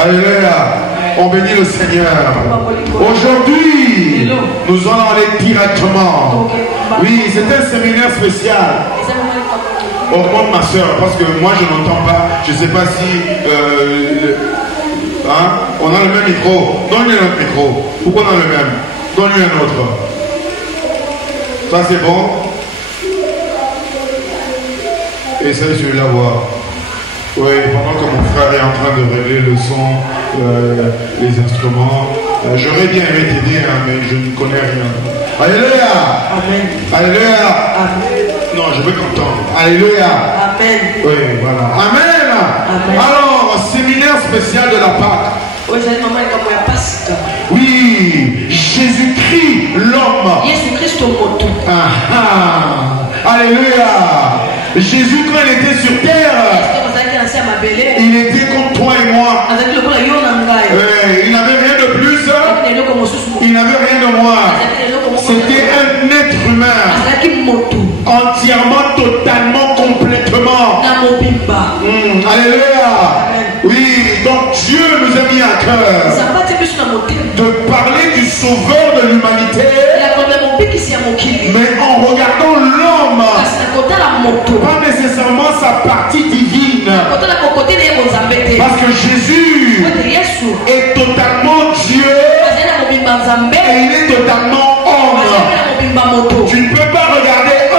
Alléluia. On bénit le Seigneur. Aujourd'hui, nous allons aller directement. Oui, c'est un séminaire spécial. Augmente ma soeur, parce que moi je n'entends pas. Je ne sais pas si on a le même micro. Donne-lui un autre micro. Pourquoi on a le même? Donne-lui un autre. Ça c'est bon. Essaye celui-là voir. Oui, pendant que mon frère est en train de régler le son, les instruments, j'aurais bien aimé t'aider, hein, mais je ne connais rien. Alléluia. Amen. Alléluia. Amen. Non, je veux t'entendre. Alléluia. Amen. Oui, voilà. Amen. Amen. Alors, séminaire spécial de la Pâque. Oui, Jésus-Christ, l'homme. Alléluia. Jésus, quand il était sur terre, il était comme toi et moi. Il n'avait rien de plus, il n'avait rien de moins. C'était un être humain, entièrement, totalement, complètement. Alléluia. Oui, donc Dieu nous a mis à cœur de parler du sauveur de l'humanité, mais en regardant l'homme, pas nécessairement sa partie divine, parce que Jésus est totalement Dieu et il est totalement homme. Tu ne peux pas regarder un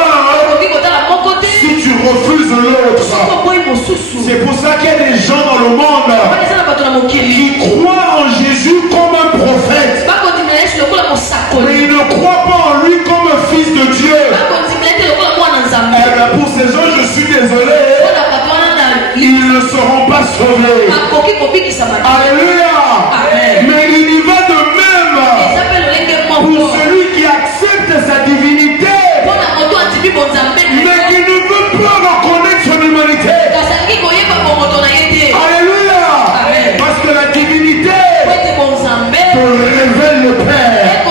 si tu refuses l'autre. C'est pour ça qu'il y a des gens dans le monde qui croient en Jésus comme un prophète, mais ils ne croient pas en lui comme un fils de Dieu. Pour ces gens, je suis désolé, ils ne seront pas sauvés. Alléluia. Mais il y va de même pour celui qui accepte sa divinité, mais qui ne veut pas reconnaître son humanité. Alléluia. Parce que la divinité te révèle le Père,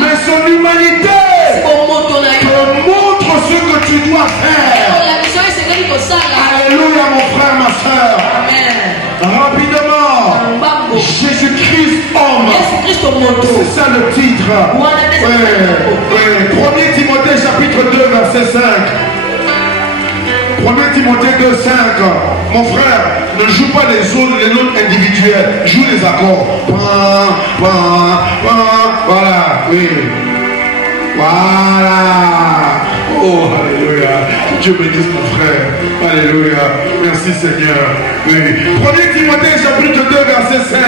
mais son humanité te montre ce que tu dois faire. Alléluia, mon frère, ma soeur. Rapidement, Jésus-Christ homme. C'est ça le titre. 1 Timothée chapitre 2 verset 5. 1 Timothée 2, 5. Mon frère, ne joue pas les notes individuelles, joue les accords. Voilà, oui. Voilà. Oh, alléluia. Dieu bénisse mon frère. Alléluia. Merci Seigneur. Oui. 1 Timothée chapitre 2 verset 5.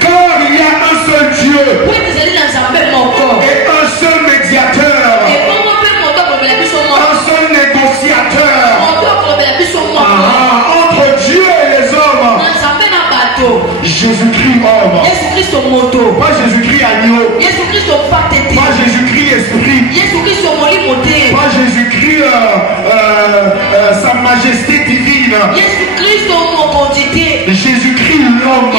Car il y a un seul Dieu et un seul médiateur, un seul négociateur entre Dieu et les hommes. Jésus-Christ homme. Pas Jésus-Christ agneau. Pas Jésus-Christ esprit. Pas Jésus-Christ sa majesté divine. Jésus-Christ l'homme,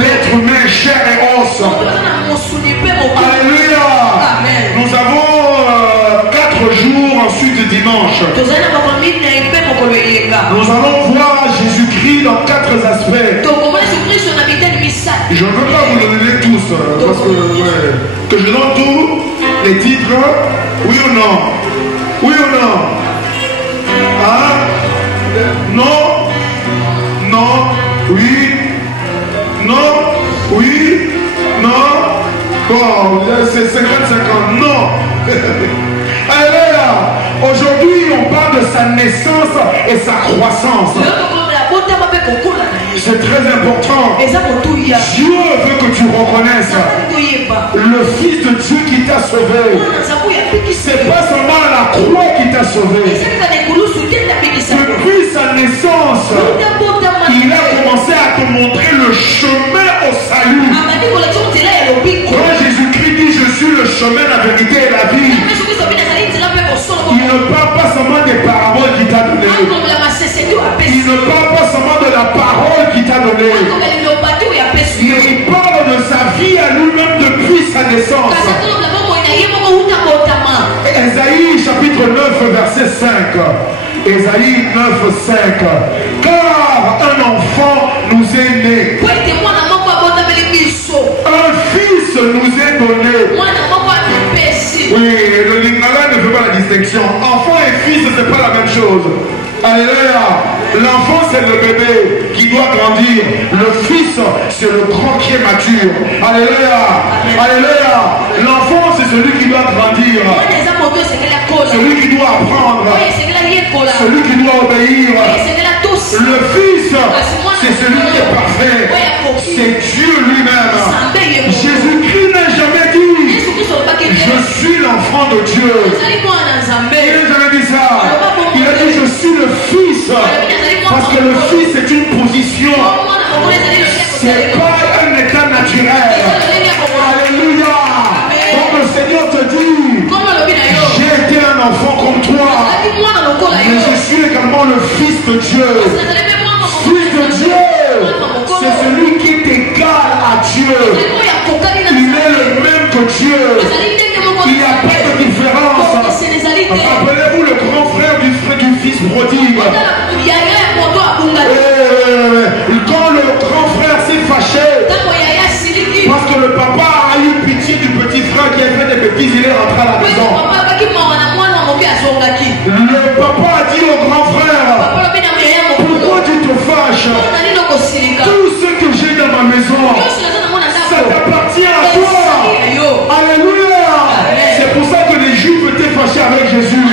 l'être humain, chair et os. Alléluia. Nous avons 4 jours ensuite dimanche. Nous allons voir Jésus-Christ dans 4 aspects. Je ne veux pas vous le donner tous, parce que je donne tous les titres, oui ou non? Oui ou non? Non? Non? Oui? Non? Oui? Non? Bon, c'est 50-50. Non? Alléluia. Aujourd'hui, on parle de sa naissance et sa croissance. C'est très important. Dieu veut que tu reconnaisses le Fils de Dieu qui t'a sauvé. C'est pas seulement la croix qui t'a sauvé. Depuis sa naissance, il a commencé à te montrer le chemin au salut. Quand Jésus-Christ dit je suis le chemin, la vérité et la vie, il ne parle pas seulement des paraboles qu'il t'a donné. Il ne parle pas seulement de la parole qu'il t'a donnée. Mais il parle de sa vie à lui-même depuis sa naissance. Ésaïe chapitre 9 verset 5. Ésaïe 9, 5. Car un enfant chose. Alléluia. L'enfant, c'est le bébé qui doit grandir. Le fils, c'est le grand qui est mature. Alléluia. Alléluia. L'enfant, c'est celui qui doit grandir. Celui qui doit apprendre. Celui qui doit obéir. Le fils, c'est celui qui est parfait. C'est Dieu lui-même. Jésus-Christ n'a jamais dit je suis l'enfant de Dieu. Il n'a jamais dit ça. Il a dit je suis le fils. Parce que le fils est une position. Ce n'est pas un état naturel. Alléluia. Donc le Seigneur te dit j'ai été un enfant comme toi. Mais je suis également le fils de Dieu. Fils de Dieu, c'est celui qui est égal à Dieu. Il est le même que Dieu. Il n'y a pas de différence. Rappelez-vous le grand frère du fils prodigue. Quand le grand frère s'est fâché, parce que le papa a eu pitié du petit frère qui a fait des bêtises, il est rentré à la maison. Le papa a dit au grand frère, pourquoi tu te fâches? Tout ce que j'ai dans ma maison, ça t'appartient à toi. Alléluia. C'est pour ça que les Juifs étaient fâchés avec Jésus.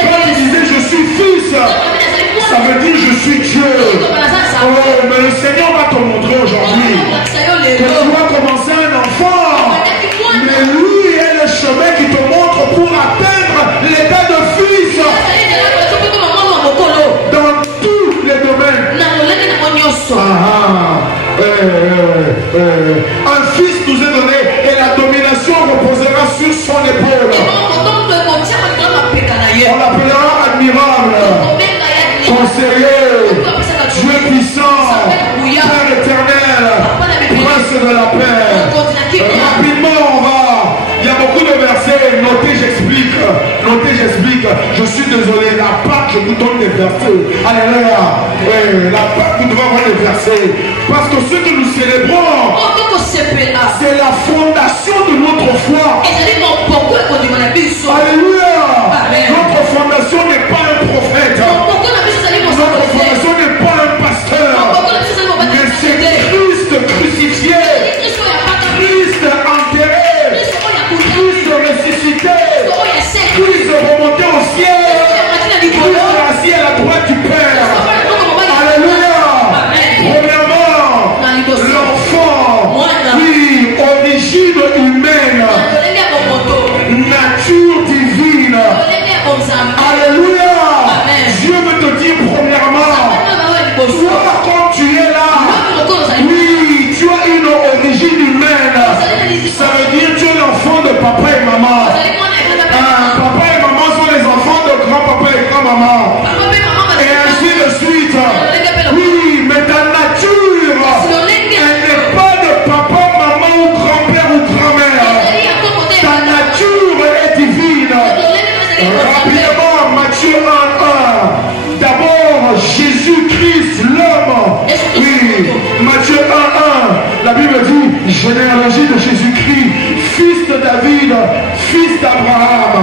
Quand il disait je suis fils, ça veut dire je suis Dieu. Oh, mais le Seigneur va te montrer aujourd'hui que tu vas commencer un enfant, mais lui est le chemin qui te montre pour atteindre l'état de fils dans tous les domaines. Un fils nous est donné et la domination reposera sur son épaule. On l'appellera admirable, conseiller, Dieu puissant, Père éternel, Prince de la paix. Rapidement on va. Il y a beaucoup de versets. Notez, j'explique. Notez, j'explique. Je suis désolé. La Pâque, je vous donne des versets. Alléluia. La Pâque, vous devez avoir des versets. Parce que ce que nous célébrons, c'est la fondation de notre foi. Alléluia. Notre fondation n'est pas un prophète. Notre fondation n'est pas un pasteur. Mais c'est Christ crucifié. Christ enterré. Christ ressuscité. Christ remonté au ciel. Christ assis à la droite du Père. Alléluia. Premièrement, l'enfant, oui, origine humaine, nature divine. Alléluia. Dieu veut te dire premièrement, toi quand tu es là, oui, tu as une origine humaine. Ça veut dire tu es l'enfant de papa et maman. Papa et maman sont les enfants de grand-papa et grand-maman. Et ainsi de suite. Oui, mais ta nature, elle n'est pas de papa, maman ou grand-père ou grand-mère. Ta nature est divine. Rapidement, Matthieu 1:1. D'abord, Jésus-Christ, l'homme. Oui, Matthieu 1:1. La Bible dit, généalogie de Jésus-Christ, fils de David, fils d'Abraham.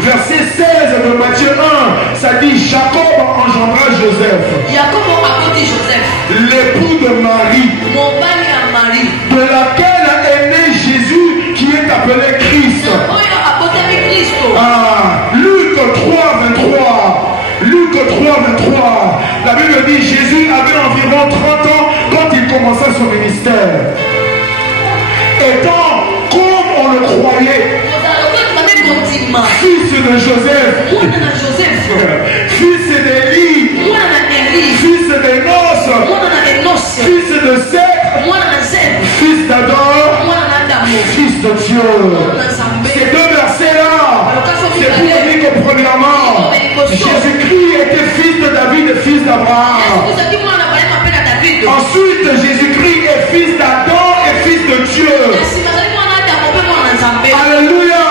Verset 16 de Matthieu 1, ça dit Jacob engendra Joseph. L'époux de Marie, de laquelle est né Jésus qui est appelé Christ. Luc 3:23. Luc 3:23. La Bible dit Jésus avait environ 30 ans quand il commença son ministère. Étant comme on le croyait, fils de Joseph, fils d'Élie, fils d'Enos, fils de Seth, fils d'Adam, fils de Dieu. Ces deux versets-là, c'est pour dire que premièrement, Jésus-Christ était fils de David et fils d'Abraham. Ensuite, Jésus-Christ est fils d'Adam et fils de Dieu. Alléluia.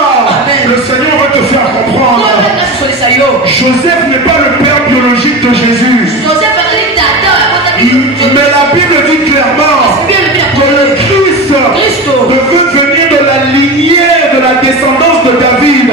Le Seigneur va te faire comprendre. Joseph n'est pas le père biologique de Jésus. Mais la Bible dit clairement que le Christ devait venir de la lignée, de la descendance de David.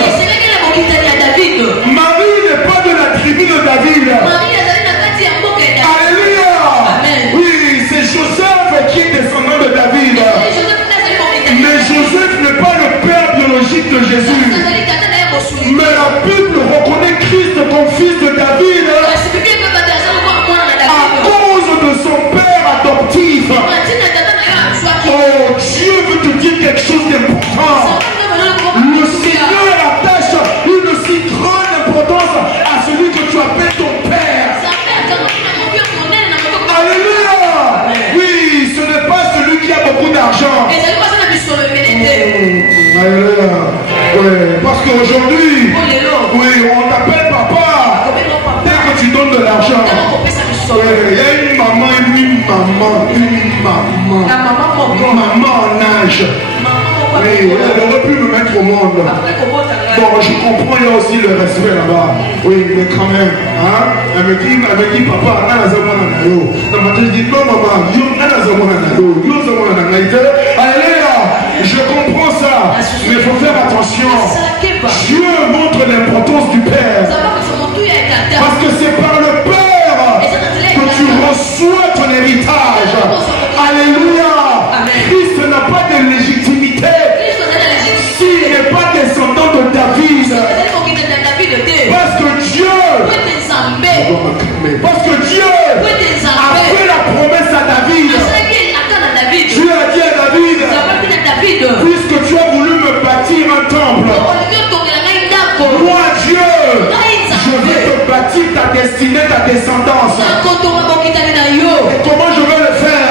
qu'aujourd'hui, oui, on t'appelle papa. Dès que tu donnes de l'argent, il y a une maman en âge. Oui, elle aurait pu me mettre au monde. Bon, je comprends, il y a aussi le respect là-bas. Oui, mais quand même, hein? Elle me dit papa, je dis non, maman, alléluia, je comprends ça, mais il faut faire attention. Dieu montre l'importance du Père. Parce que c'est par le Père que tu reçois ton héritage. Alléluia. Christ n'a pas de légitimité s'il n'est pas descendant de David. Parce que Dieu a fait la promesse à David. Dieu a dit à David, puisque tu as voulu me bâtir un temple, moi Dieu, je vais te bâtir ta destinée, ta descendance. Et comment je vais le faire?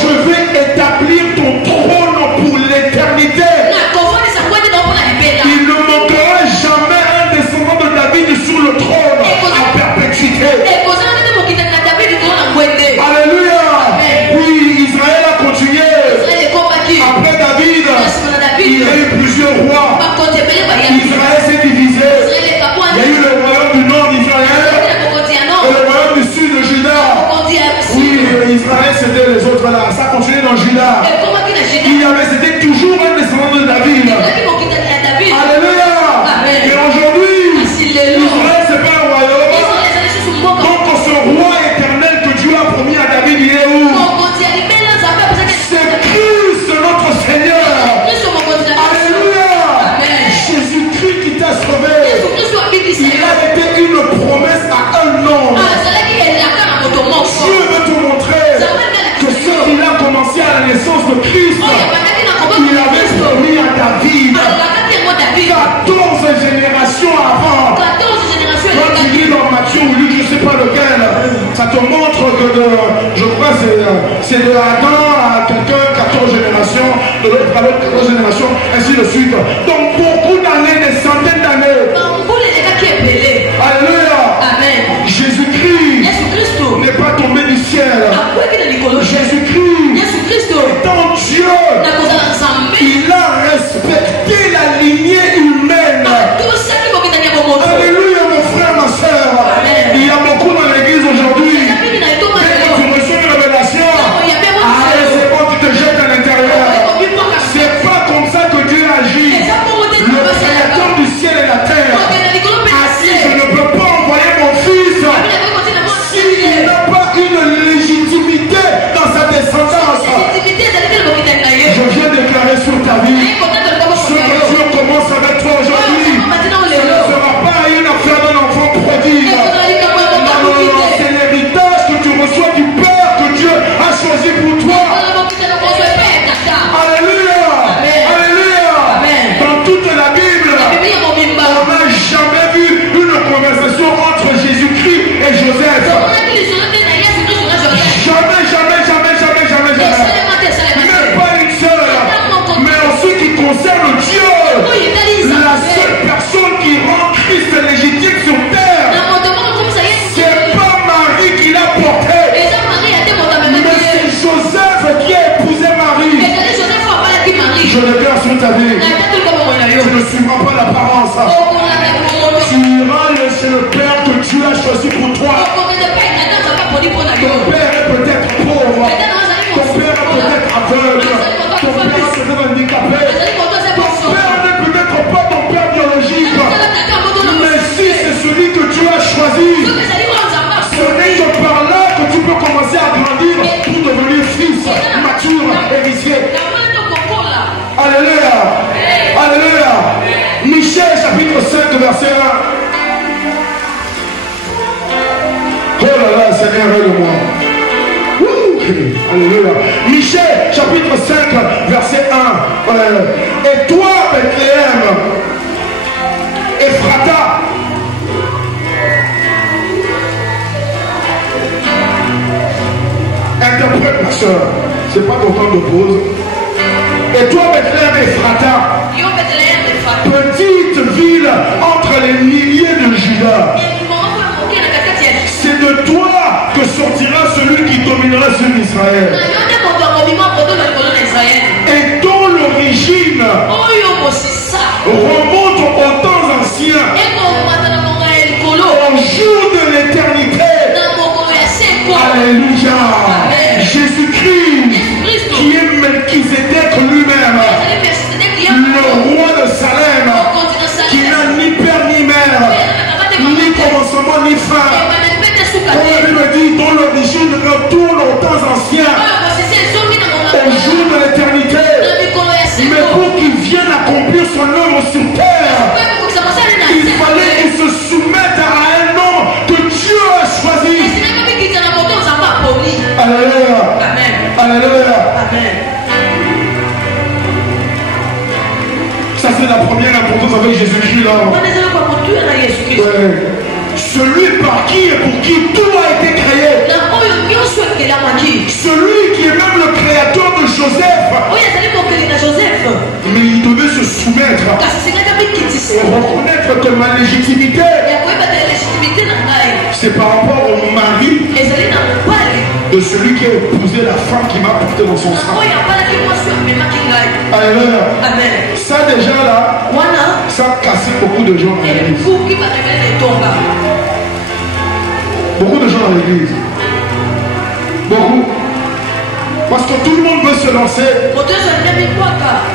Je vais établir ton trône pour l'éternité. Il ne manquera jamais un descendant de David sur le trône à perpétuité. Alléluia. Oui, Israël a continué. Après David, il y a eu plusieurs rois. Israël s'est divisé. Il y a eu le royaume du nord d'Israël et le royaume du sud de Juda. Oui, Israël c'était les autres là. Ça continuait dans Juda. C'était toujours un descendant de David. Alléluia. Et aujourd'hui, Israël c'est pas un royaume. Donc ce roi éternel que Dieu a promis à David, il est où? C'est Christ notre Seigneur. Alléluia. Jésus-Christ qui t'a sauvé. Il a été une promesse à un homme. Dieu veut te montrer que ce qu'il a commencé à la naissance de Christ, il avait promis à David 14 générations avant. Quand tu lis dans Matthieu ou Luc, je ne sais pas lequel, ça te montre que je crois c'est de Adam à quelqu'un 14 générations, de l'autre à l'autre 14 générations, ainsi de suite. Donc beaucoup d'années, des centaines d'années. Alléluia. Jésus-Christ n'est pas tombé du ciel. Jésus-Christ étant Dieu, il a respecté la lignée humaine. Alléluia mon frère, ma soeur. Il y a beaucoup dans l'église aujourd'hui. Dès que tu reçois une révélation, c'est bon, tu te jettes à l'intérieur. C'est pas comme ça que Dieu agit. Le créateur du ciel et la terre a dit, je ne peux pas envoyer mon fils s'il n'a pas une légitimité dans sa descendance. Je viens déclarer sur ta vie, ce que Dieu commence avec toi aujourd'hui, ce ne sera pas une affaire d'un enfant prodigue. Non, c'est l'héritage que tu reçois du Père que Dieu a choisi pour toi. Alléluia. Alléluia. Dans toute la Bible, on n'a jamais vu une conversation entre Jésus-Christ et Joseph. Jamais. Même pas une seule. Mais en ce qui concerne Dieu, la seule personne qui rend Christ légitime sur terre, c'est pas Marie qui l'a porté, mais c'est Joseph qui a épousé Marie. Je déclare sur ta vie, tu ne suivras pas l'apparence. Tu iras chez le Père que Dieu a choisi pour toi. Ton père est peut-être pauvre. Ton père est peut-être aveugle. Ton père est peut-être handicapé. Ton père n'est peut-être pas ton père biologique. Mais si c'est celui que Dieu a choisi, ce n'est que par là que tu peux commencer à grandir pour devenir fils mature, héritier. Alléluia. Alléluia. Michée chapitre 5 verset 1. Oh là là, Seigneur, aide-moi. Alléluia. Michée, chapitre 5, verset 1. Et toi, Bethléem, Ephrata, interprète ma soeur, c'est pas content de pause. Et toi, Bethléem, Ephrata, petit entre les milliers de Judas. C'est de toi que sortira celui qui dominera sur Israël. Et dont l'origine remonte aux temps anciens, au jour de l'éternité. Alléluia. Jésus-Christ, qui est Melchizedek lui-même, le roi de Salem, qui n'a ni père ni mère, ni commencement ni fin. Comme la Bible dit, dont l'origine retourne aux temps anciens, au jour de l'éternité, mais pour qu'il vienne accomplir son œuvre sur terre, il fallait qu'il se soumette à un homme que Dieu a choisi. Alléluia. Amen. Alléluia. Amen. Ça c'est la première importance avec Jésus-Christ là. Ouais. Celui par qui et pour qui tout a été créé. Celui qui est même le créateur de Joseph. Mais il devait se soumettre et reconnaître que ma légitimité, c'est par rapport au mari de celui qui a épousé la femme qui m'a porté dans son sein. Alléluia. Ça déjà là, ça a cassé beaucoup de gens dans l'église. Beaucoup de gens dans l'église. Beaucoup. Parce que tout le monde veut se lancer.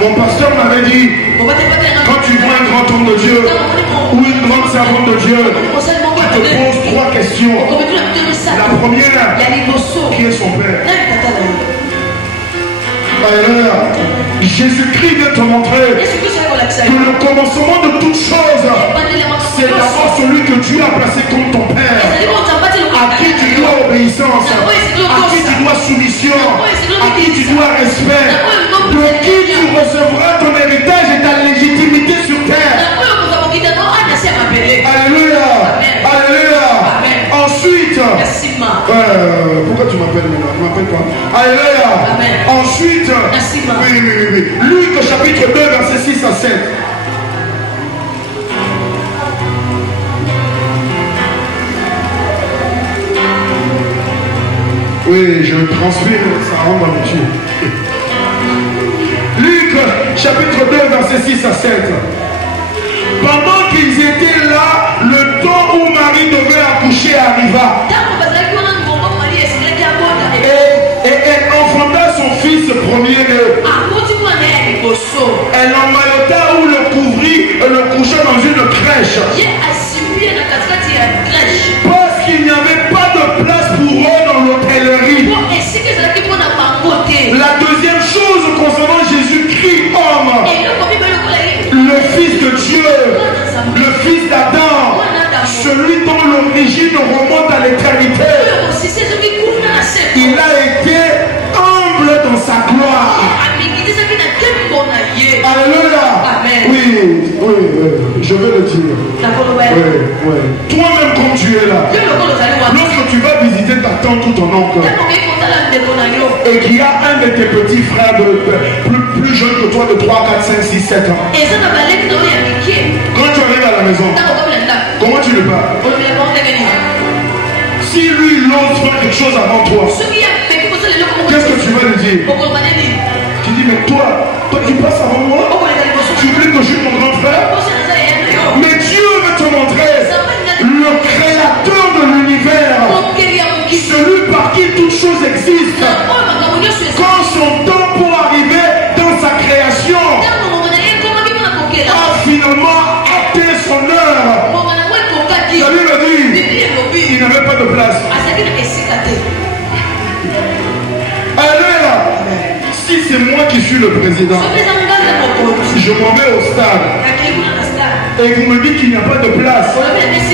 Mon pasteur m'avait dit, quand tu vois un grand homme de Dieu ou une grande servante de Dieu, tu te poses 3 questions. La première, qui est son père? Alléluia. Jésus-Christ vient te montrer que le commencement de toutes choses, c'est d'abord celui que Dieu a placé comme ton père, à qui tu dois obéissance, à qui tu dois soumission, à qui tu dois respect, de qui tu recevras ton héritage et ta légitimité sur terre. Alléluia. Alléluia. Ensuite, pourquoi tu m'appelles maintenant? Tu m'appelles quoi? Alléluia. Ensuite, oui. Luc chapitre 2, versets 6 à 7. Oui, je transpire, ça rentre dans mes yeux. Luc chapitre 2, versets 6 à 7. Pendant qu'ils étaient là, le temps où Marie devait accoucher arriva. Et elle enfanta son fils premier-né. Elle l'emmaillota ou le couvrit et le coucha dans une crèche. Parce qu'il n'y avait pas de place pour eux dans l'hôtellerie. La deuxième chose concernant Jésus-Christ, homme, le Fils de Dieu, le Fils d'Adam, celui dont l'origine remonte à l'éternité, il a été humble dans sa gloire. Alléluia. Oui, je vais le dire. Toi-même comme tu es là, lorsque tu vas visiter ta tante ou ton oncle et qu'il y a un de tes petits frères plus jeune que toi de 3, 4, 5, 6, 7 ans, quand tu arrives à la maison, comment tu le parles? Si lui l'ose faire quelque chose avant toi, qu'est-ce que tu vas lui dire? Tu dis, mais toi tu passes avant moi? Tu oublies que je suis mon grand frère? Mais Dieu veut te montrer le créateur de l'univers, celui par qui toute chose existe. Quand son temps pour arriver dans sa création a finalement atteint son heure, la Bible dit, il n'avait pas de place. Alléluia. Si c'est moi qui suis le président, je m'en vais au stade et vous me dites qu'il n'y a pas de place,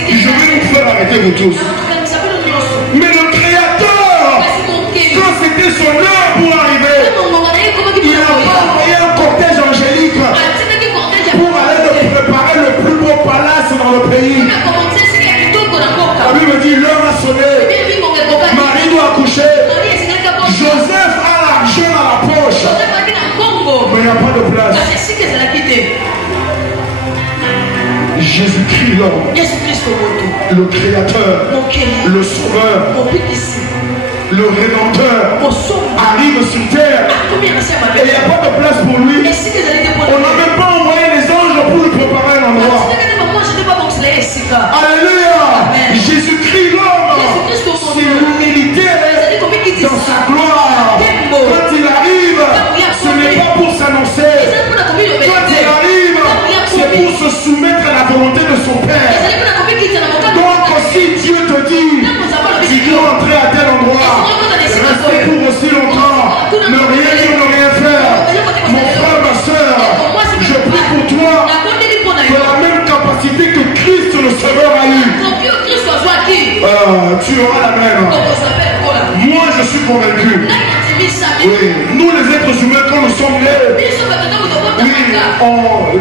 je vais vous faire arrêter vous tous. Mais le Créateur, quand c'était son heure pour arriver, il a pas envoyé un cortège angélique pour aller préparer le plus beau palace dans le pays. La Bible dit, l'heure a sonné, Marie doit accoucher, Joseph a l'argent à la poche, mais il n'y a pas de place. Jésus-Christ l'homme, le créateur, le sauveur, le rédempteur arrive sur terre et il n'y a pas de place pour lui. On n'a même pas envoyé les anges pour lui préparer un endroit. Alléluia. Jésus-Christ l'homme, c'est l'humilité dans sa gloire. Quand il arrive, ce n'est pas pour s'annoncer. Quand il arrive, c'est pour se soumettre à la volonté de son Père. Donc si Dieu te dit, tu dois entrer à tel endroit, rester pour aussi longtemps, ne rien dire, ne rien faire. Mon frère, ma soeur, je prie pour toi de la même capacité que Christ le Sauveur a eu. Tu auras la même. Moi, je suis convaincu. Oui, nous les êtres humains, quand nous sommes nés, oui,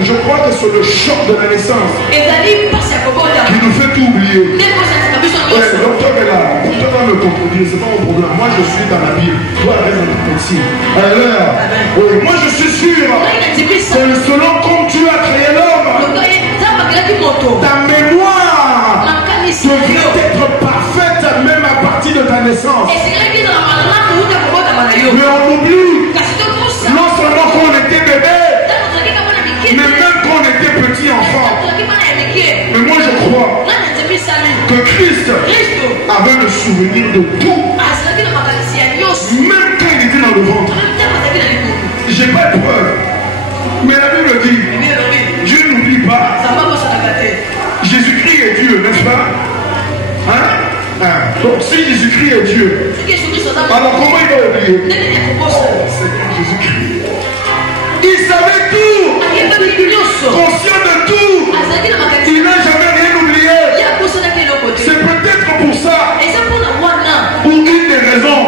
je crois que c'est le choc de la naissance qui nous fait tout oublier. Oui, donc toi, là, toi, va me contredire, c'est pas mon problème. Moi, je suis dans la Bible. Toi, reste dans ton ici. Alors, oui, moi, je suis sûr que selon comme tu as créé l'homme, ta mémoire devrait être parfaite même à partir de ta naissance. Mais on oublie, non seulement qu'on était bébé, mais même qu'on était petit enfant. Mais moi je crois que Christ avait le souvenir de tout, même quand il était dans le ventre. J'ai pas de preuve, mais la Bible dit, Dieu n'oublie pas. Jésus-Christ est Dieu, n'est-ce pas? Hein? Donc si Jésus-Christ est Dieu, alors comment il va oublier? Seigneur Jésus-Christ, il savait tout, conscient de tout, il n'a jamais rien oublié. C'est peut-être pour ça, pour une des raisons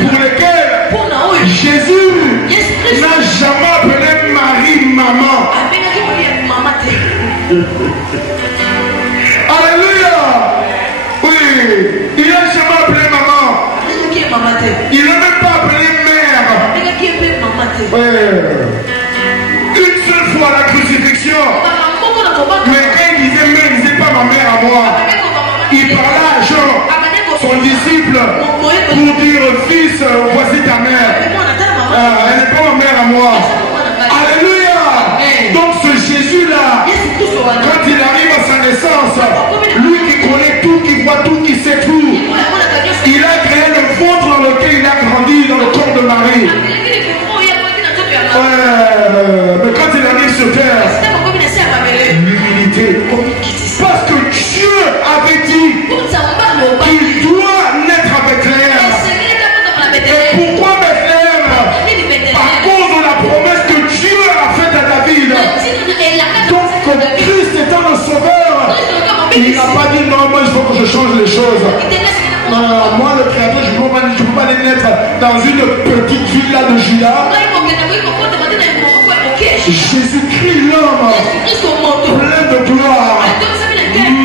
pour lesquelles Jésus n'a jamais appelé Marie maman. Alléluia. Oui, il n'a jamais appelé maman. Il n'a même pas appelé mère. Oui. Une seule fois à la crucifixion. Mais quand il disait mère, il ne disait pas ma mère à moi. Il parlait à Jean, son disciple, pour dire fils, voici ta mère. Elle n'est pas ma mère à moi. Alléluia. Donc ce Jésus-là, quand il arrive à sa naissance, lui qui connaît tout, qui voit tout, qui sait tout, il a créé le ventre dans lequel il a grandi, dans le corps de Marie. Mais quand il arrive sur terre, l'humilité. Parce que Dieu avait dit qu'il doit naître à Bethléem. Et pourquoi Bethléem? À cause de la promesse que Dieu a faite à David. Donc Christ étant le sauveur, il n'a pas dit non, moi il faut que je change les choses. Non, moi le créateur, je ne peux pas les naître dans une petite ville là de Juda. Jésus-Christ l'homme, plein de gloire,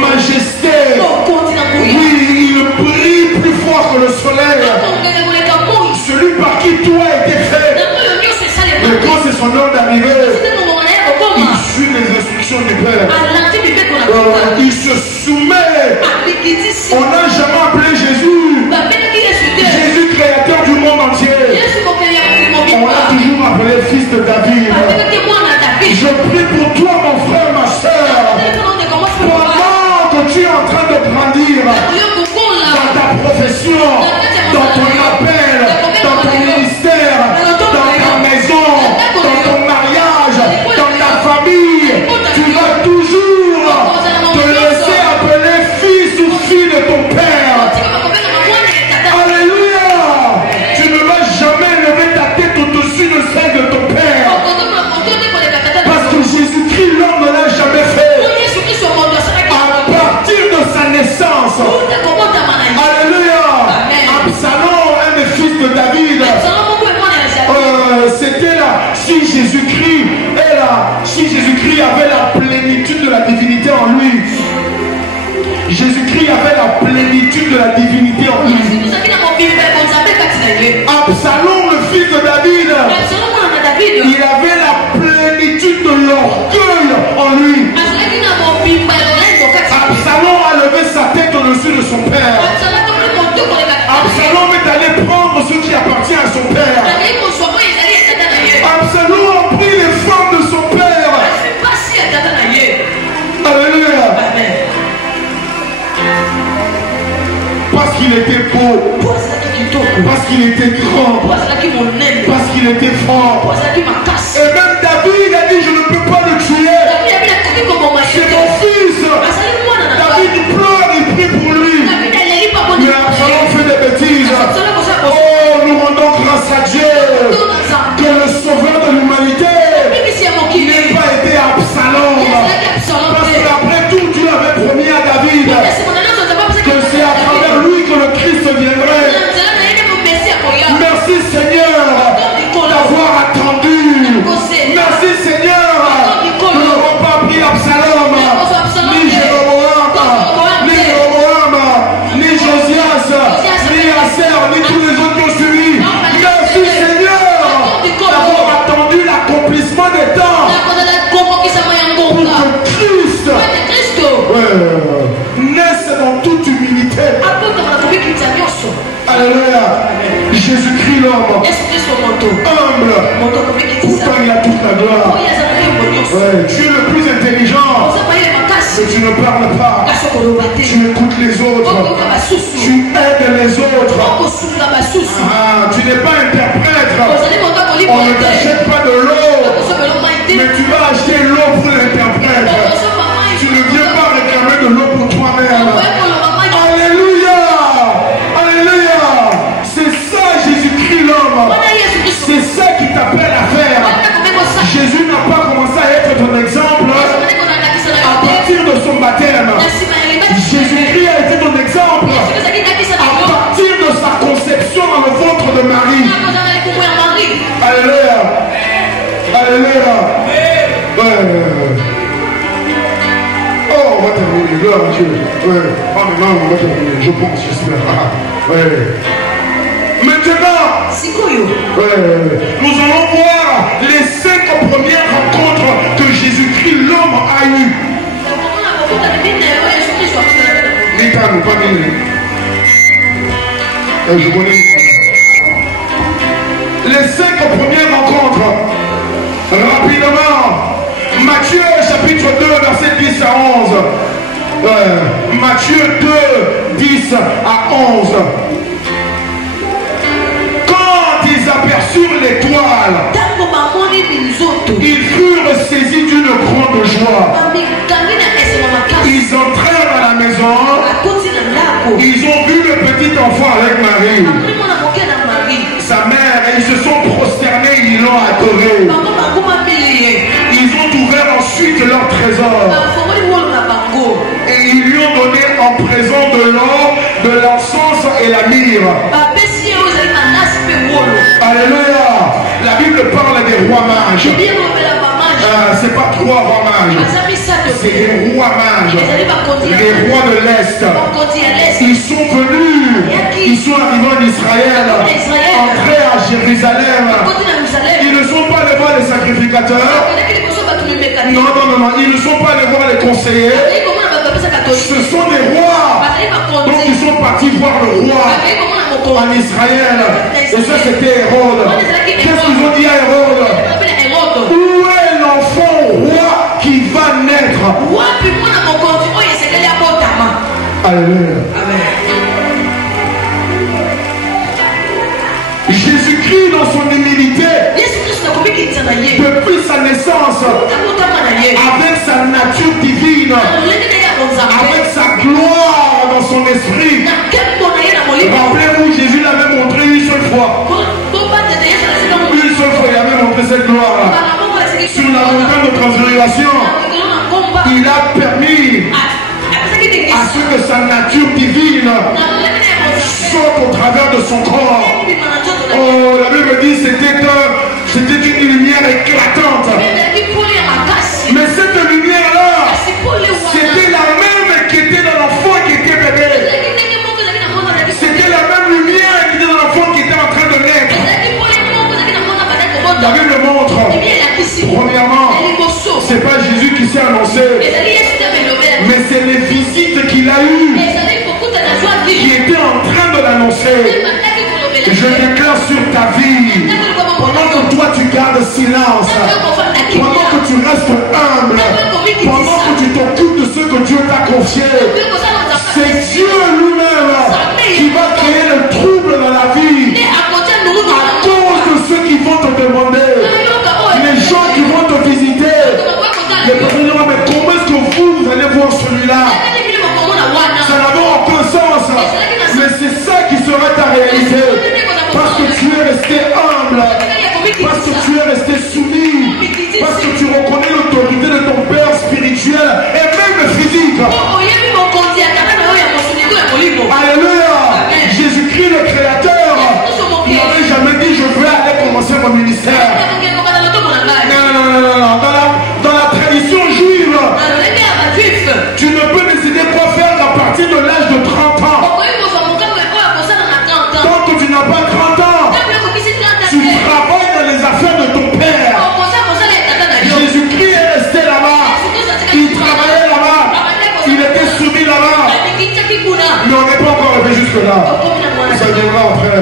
majesté. Oui, il brille plus fort que le soleil. Celui par qui tout a été fait. Mais quand c'est son heure d'arriver, il suit les instructions du Père. Il se soumet. On n'a jamais appelé Jésus Jésus créateur du monde entier. On l'a toujours appelé fils de David. Je prie pour toi mon frère, ma soeur, pendant que tu es en train de grandir dans ta profession, dans ton appel, dans ton ministère, dans ta maison, dans ton mariage, dans ta famille, tu vas toujours te laisser appeler fils ou fille de ton Père. Alléluia. Tu ne vas jamais lever ta tête au-dessus de celle de ton Père. Parce que Jésus-Christ, l'homme, ne l'a jamais fait. À partir de sa naissance. Alléluia. Absalom, un des fils de David. C'était là. Si Jésus-Christ avait la plénitude de la divinité en lui. Jésus-Christ avait la plénitude de la divinité en lui. Absalom, le fils de David, il avait la plénitude de l'orgueil en lui. qu'il était beau, parce qu'il était grand, parce qu'il était fort. Et même David a dit, je ne peux pas le tuer. C'est mon fils. David pleure, il prie pour lui. Mais Absalom fait des bêtises. Oh, nous rendons grâce à Dieu que le sauveur de l'humanité n'ait pas été Absalom. Parce qu'après tout, Dieu avait promis à David que c'est à travers lui que le Christ viendrait. Merci Seigneur d'avoir attendu. Merci Seigneur que nous n'avons pas pris Absalom, ni Jéroboam, ni Josias, ni Aser, ni tous les autres qui ont suivi. Merci Seigneur d'avoir attendu l'accomplissement des temps pour que Christ naisse dans toute humilité. Alléluia. Jésus-Christ l'homme humble, pourtant il a toute la gloire. Tu es le plus intelligent, mais tu ne parles pas. Tu écoutes les autres, tu aides les autres. Tu n'es pas interprète. On ne t'achète pas de l'eau, mais tu vas acheter l'eau pour l'interprète. Tu ne viens pas réclamer de l'eau pour toi-même. Alléluia. Alléluia. C'est ça Jésus-Christ l'homme. C'est ça qui t'appelle à faire. Jésus n'a pas commencé à être ton exemple à partir de son baptême. Jésus-Christ a été ton exemple à partir de sa conception dans le ventre de Marie. Alléluia. Alléluia. Oh, on va terminer. Gloire à Dieu. Ouais. Oh, maintenant, on va terminer. Je pense, j'espère. Maintenant, nous allons voir les 5 premières rencontres que Jésus-Christ l'homme a eues. Je connais. Les 5 premières rencontres. Rapidement. Matthieu chapitre 2 verset 10 à 11. Matthieu 2 10 à 11. Quand ils aperçurent l'étoile, ils furent saisis d'une grande joie. Ils entrèrent dans la maison. Ils ont vu le petit enfant avec Marie, sa mère, et ils se sont prosternés, ils l'ont adoré. Ils ont ouvert ensuite leur trésor et ils lui ont donné en présent de l'or, de l'encens et la myrrhe. Alléluia. La Bible parle des rois mages. C'est pas 3 rois mages, c'est les rois mages, les rois de l'Est. Ils sont venus, ils sont arrivés en Israël, entrés à Jérusalem. Ils ne sont pas allés voir les sacrificateurs. Non, ils ne sont pas allés voir les conseillers. Ce sont des rois. Donc ils sont partis voir le roi en Israël. Et ça c'était Hérode. Qu'est-ce qu'ils ont dit à Hérode? Où est l'enfant roi qui va naître? Alléluia. Jésus-Christ dans son humilité, depuis sa naissance, avec sa nature divine, avec sa gloire dans son esprit. Rappelez-vous, Jésus l'avait montré une seule fois. Une seule fois, il avait montré cette gloire. Sur la montagne de transfiguration, il a permis à ce que sa nature divine sorte au travers de son corps. Oh, la Bible dit c'était une lumière éclatante. Mais cette lumière-là, c'était la même qui était dans l'enfant qui était bébé. C'était la même lumière qui était dans l'enfant qui était en train de naître. La Bible montre, premièrement, c'est pas Jésus qui s'est annoncé, mais c'est les visites qu'il a eues qui étaient en train de l'annoncer. Je déclare sur ta vie, pendant que toi tu gardes silence, pendant que tu restes humble, pendant que tu t'occupes de ce que Dieu t'a confié, c'est Dieu lui-même qui va sera ta réalité. Parce que tu es resté humble. Parce que tu es resté soumis. Parce que tu reconnais l'autorité de ton Père spirituel et même physique. Alléluia. Jésus-Christ le Créateur, il n'aurait jamais dit je veux aller commencer mon ministère. Non. Dans la tradition juive, tu ne peux décider quoi faire à partir de l'âge de 30 ans. Tant que tu n'as pas 30 ans, tu travailles dans les affaires de ton Père. Jésus-Christ est resté là-bas. Il travaillait là-bas. Il était soumis là-bas. Mais on n'est pas encore arrivé jusque-là. Ça viendra après.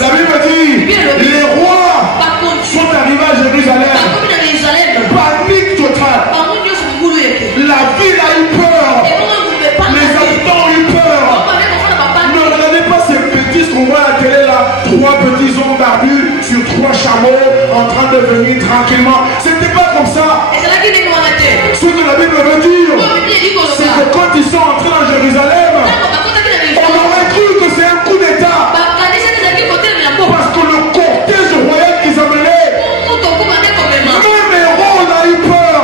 La Bible dit, les rois sont arrivés à Jérusalem. Panique totale. La ville a eu peur. Les habitants ont eu peur. Ne regardez pas ces petits qu'on voit à la télé là. 3 petits hommes barbus sur 3 chameaux en train de venir tranquillement. C'était pas comme ça. Ce que la Bible veut dire, c'est que quand ils sont entrés dans Jérusalem, on aurait cru que c'est un coup d'État. Parce que le cortège royal qu'ils amenaient, même Hérode a eu peur.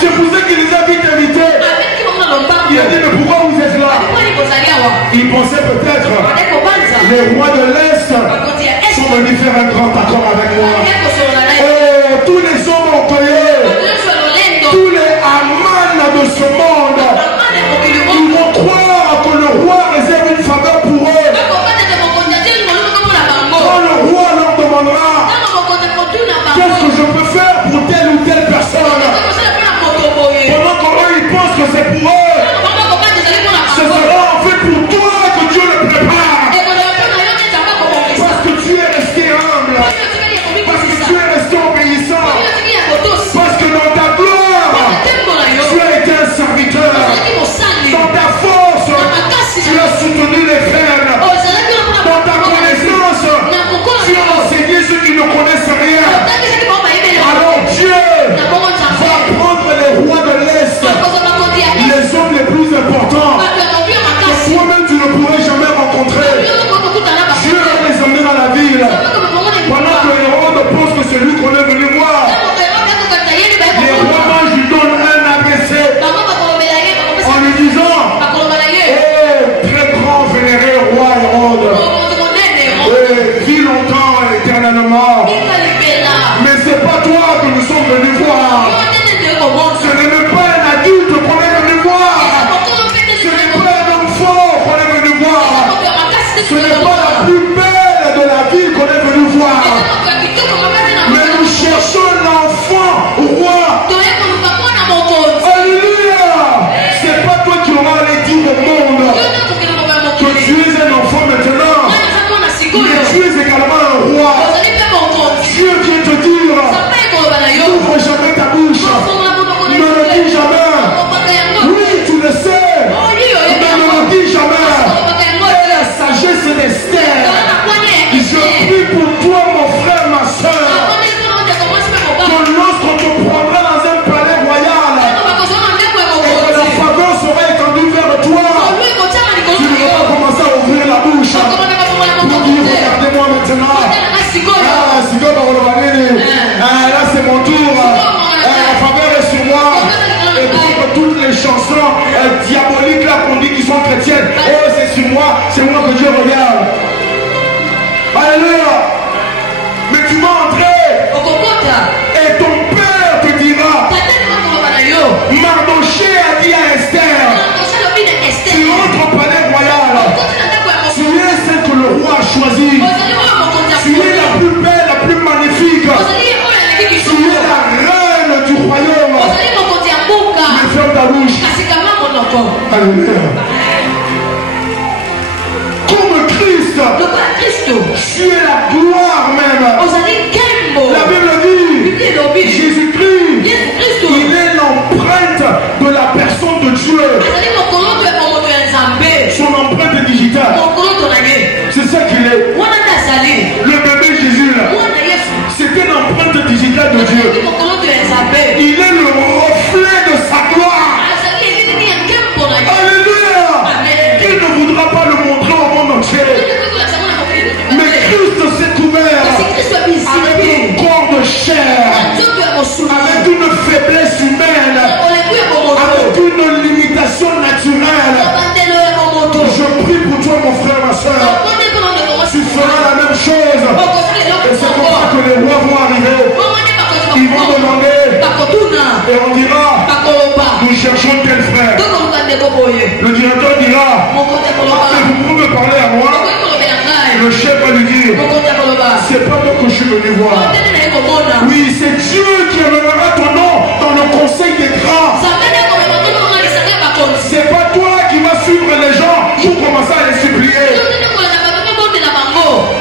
C'est pour ça qu'il les a vite invités. Il a dit, mais pourquoi vous êtes là? Il pensait peut-être, les rois de l'Est sont venus faire un grand accord avec moi. Oh, tous les hommes employés, tous les amans de ce monde, ils vont croire que le roi réserve une faveur pour eux. Quand le roi leur demandera, qu'est-ce que je peux faire pour telle ou telle personne? Pendant qu'eux ils pensent que c'est pour eux, ce sera en fait pour toi que Dieu le prépare. Parce que tu es resté humble. Parce que tu es resté obéissant. Parce que dans ta gloire, tu as été un serviteur. Dans ta force, tu as soutenu les frères. Dans ta connaissance, tu as enseigné ceux qui ne connaissent rien. Alors Dieu va prendre les rois de l'Est, les hommes les plus importants, que toi-même tu ne pourrais jamais rencontrer. Dieu va les amener dans la ville. Pendant que Hérode pense que c'est lui qu'on est venu voir, les rois mages lui donnent un ABC en lui disant, oh, très grand vénéré roi Hérode, vis longtemps éternellement. Mais c'est pas toi que nous sommes venus voir. Ce n'est même pas un adulte qu'on est venu voir. Ce n'est pas un homme fort qu'on est venu voir. Ce n'est pas la plus belle de la ville qu'on est venu voir. Mais nous cherchons l'enfant roi. Alléluia. C'est pas toi qui auras les dire au monde que tu es un enfant maintenant. Mais tu es également un roi. Dieu vient te dire, n'ouvre jamais ta bouche. Ne le dis jamais. Oui, tu le sais. Mais ne le dis jamais. Et la sagesse d'Esther. Je prie pour toi, mon frère, ma soeur, que lorsqu'on te prendra dans un palais royal et que la faveur sera étendue vers toi, tu ne vas pas commencer à ouvrir la bouche pour dire regardez-moi maintenant. Là c'est mon tour. La faveur est sur moi. Et pour toutes les chansons diaboliques là qu'on dit qui sont chrétiennes, oh c'est sur moi, c'est moi que Dieu regarde. Alléluia. Mais tu vas entrer et ton père te dira, Mardoché a dit à Esther, tu entres au palais royal, tu es celle que le roi a choisie, tu es la plus belle, la plus magnifique, tu es la reine du royaume. Mais ferme ta bouche. Alléluia. Comme Christ, tu es la gloire même. La Bible dit, Jésus-Christ, il est l'empreinte de la personne de Dieu. Son empreinte digitale. C'est ça qu'il est. Le bébé Jésus là, c'était l'empreinte digitale de Dieu. Il est le reflet de sa gloire. Alléluia. Il ne voudra pas le montrer au monde entier. les rois vont arriver, ils vont demander et on dira nous cherchons tel frère. Le directeur dira vous pouvez me parler à moi. Le chef va lui dire c'est pas moi que je suis venu voir. Oui, c'est Dieu qui amènera ton nom dans le conseil des grands. C'est pas toi qui vas suivre les gens pour commencer à les supplier.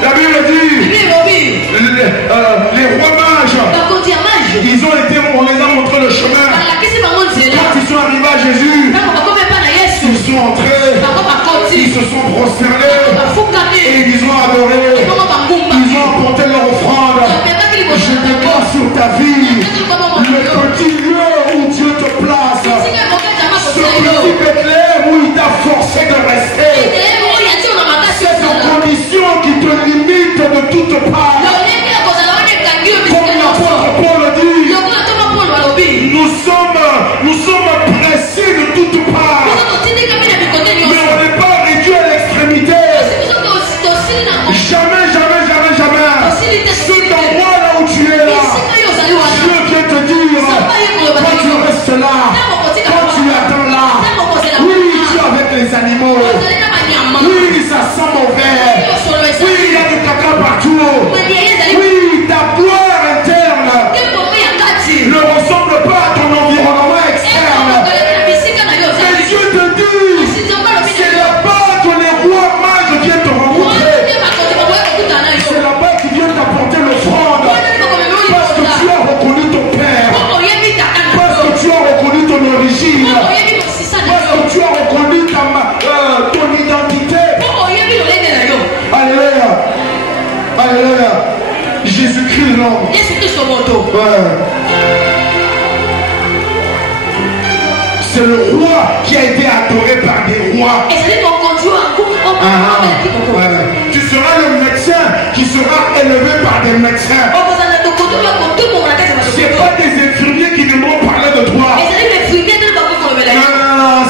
La Bible dit les rois mages, on les a montré le chemin. Quand ils sont arrivés à Jésus, ils sont entrés, ils se sont prosternés et ils ont adoré, ils ont apporté leur offrande. Je déclare sur ta vie le petit lieu où Dieu te place, ce petit Bethléem où il t'a forcé de rester, cette condition qui te limite de toutes parts. Comme l'apôtre Paul dit, nous sommes pressés de toutes parts, mais on n'est pas réduit à l'extrémité. Jamais, jamais, jamais, jamais. Cet endroit là où tu es là, Dieu vient te dire, quand tu restes là, quand tu attends là, oui, tu es avec les animaux, oui, ça sent mauvais, oui, il y a du caca partout, oui, ta gloire interne ne ressemble pas à ton environnement externe. Mais Dieu te dit, c'est là-bas que les rois mages viennent te rencontrer. C'est là-bas qu'ils viennent t'apporter l'offrande. Parce que tu as reconnu ton père. Parce que tu as reconnu ton origine. Parce que tu as reconnu ton identité. Alléluia. Alléluia. Jésus-Christ l'homme. C'est le roi qui a été adoré par des rois. Tu seras le médecin qui sera élevé par des médecins. C'est pas des infirmiers qui vont parler de toi.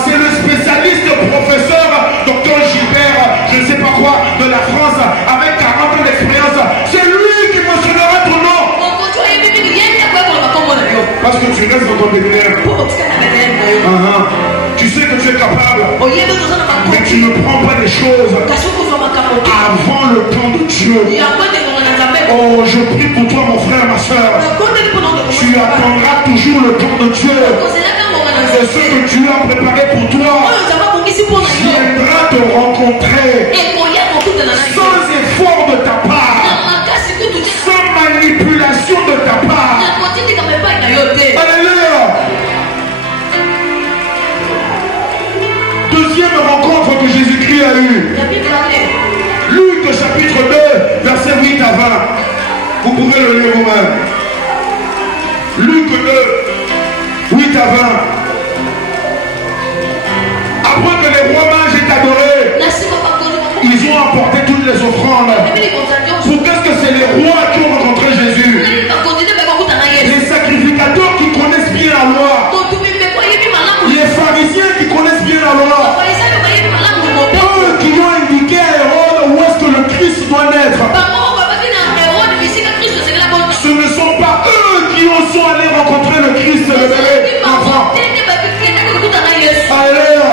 C'est le spécialiste professeur docteur Gilbert, je ne sais pas quoi, de la France, avec 40 ans d'expérience. C'est lui qui mentionnera ton nom. Parce que tu restes dans ton Bethléem. Tu sais que tu es capable, mais tu ne prends pas les choses avant le temps de Dieu. Oh, je prie pour toi, mon frère, ma soeur. Tu attendras toujours le temps de Dieu. Et ce que Dieu a préparé pour toi viendra te rencontrer sans effort de ta part, sans manipulation de ta part. Alléluia. Deuxième rencontre que Jésus-Christ a eue. Luc chapitre 2, versets 8 à 20. Vous pouvez le lire vous-même. Luc 2, 8 à 20. Après que les rois mages aient adoré, ils ont apporté toutes les offrandes. Pour qu'est-ce que c'est les rois qui ont rencontré Jésus? Les sacrificateurs qui connaissent bien la loi. Les pharisiens qui connaissent bien la loi. Eux qui ont indiqué à Hérode où est-ce que le Christ doit naître. Ce ne sont pas eux qui sont allés rencontrer le Christ, le bébé enfant. Alléluia.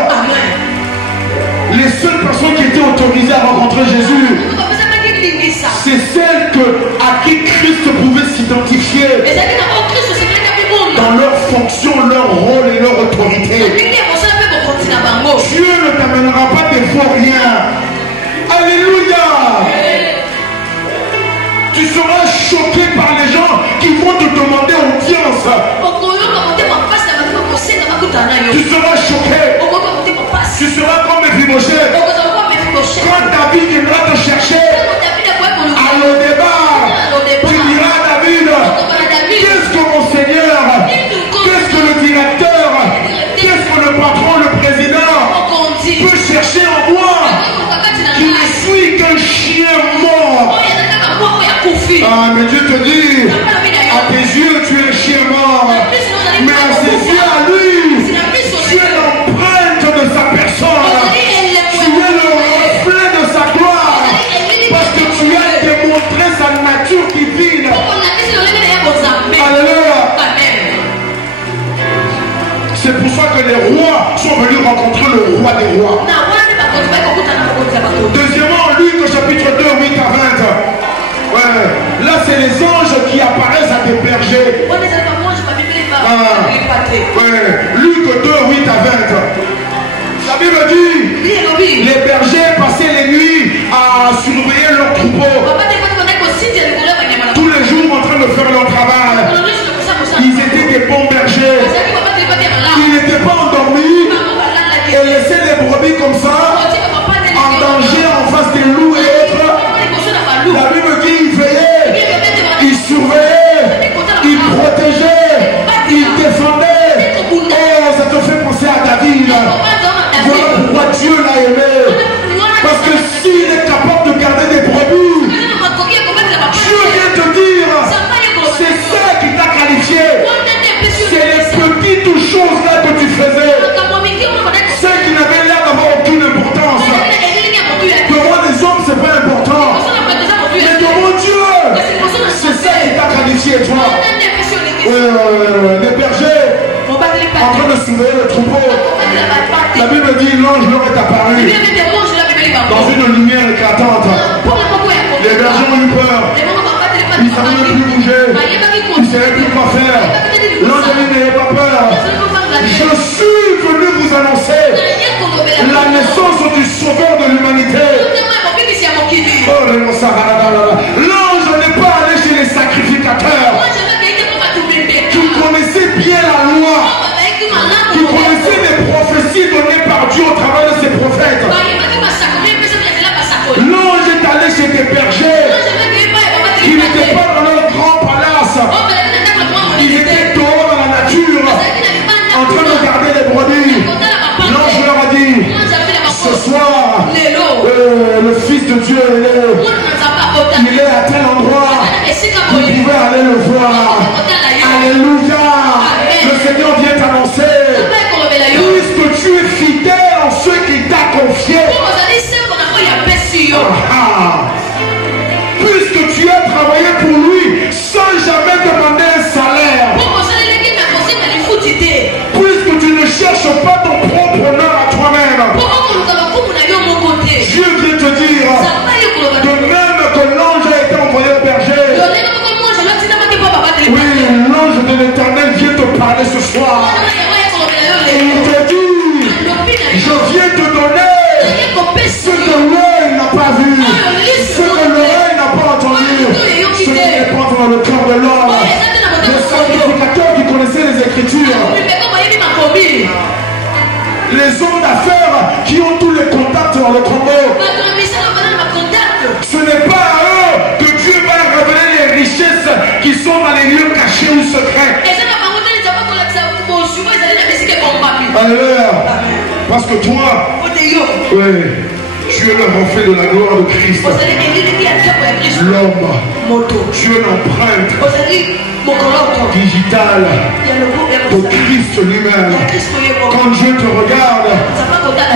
Les seules personnes qui étaient autorisées à rencontrer Jésus, c'est celles à qui Christ pouvait s'identifier dans leur fonction, leur rôle et leur autorité. Dieu ne t'amènera pas des faux rien. Alléluia. Tu seras choqué par les gens qui vont te demander audience. Tu seras choqué. Tu seras comme Mephibosheth. Quand David viendra te chercher à l'Odébar, tu diras à David, qu'est-ce que mon Seigneur, qu'est-ce que le directeur, qu'est-ce que le patron, le président peut chercher en moi qui ne suis qu'un chien mort. Ah, mais Dieu te dit, à tes yeux tu es un chien mort, mais à ses yeux à lui, tu es l'empreinte de sa personne, tu es le reflet de sa gloire, parce que tu as démontré sa nature divine. les bergers en train de surveiller le troupeau. La Bible dit l'ange leur est apparu dans une lumière éclatante. Les bergers ont eu peur. Ils ne savaient même plus bouger. Ils ne savaient plus quoi faire. L'ange a dit n'ayez pas peur. Je suis venu vous annoncer la naissance du sauveur de l'humanité. L'ange n'est pas allé chez les sacrificateurs qui connaissaient bien la loi, qui connaissaient les prophéties données par Dieu au travers de ses prophètes. L'ange est allé chez des bergers qui n'étaient pas dans leur grand palace. Ils étaient dehors dans la nature en train de garder les brebis. L'ange leur a dit ce soir le Fils de Dieu il est à tel endroit, vous pouvez aller le voir. Alléluia. Le Seigneur vient t'annoncer, puisque tu es fidèle en ce qu'il t'a confié, puisque tu as travaillé pour lui sans jamais demander un salaire, puisque tu ne cherches pas ton propre honneur à toi-même, Dieu vient te dire, de même que l'ange a été envoyé au berger, oui, l'ange de l'Éternel vient te parler ce soir. Et il te dit, je viens te donner ce que l'œil n'a pas vu, ce que l'oreille n'a pas entendu, ce qui n'est pas dans le cœur de l'homme. Les sacrificateurs qui connaissaient les Écritures, les hommes d'affaires qui ont tous les contacts dans le Congo, ce n'est pas à eux que Dieu va révéler les richesses qui sont dans les lieux cachés ou secrets. Alléluia. Parce que toi, oui, tu es le reflet de la gloire de Christ. L'homme, tu es l'empreinte digitale de Christ lui-même. Quand Dieu te regarde,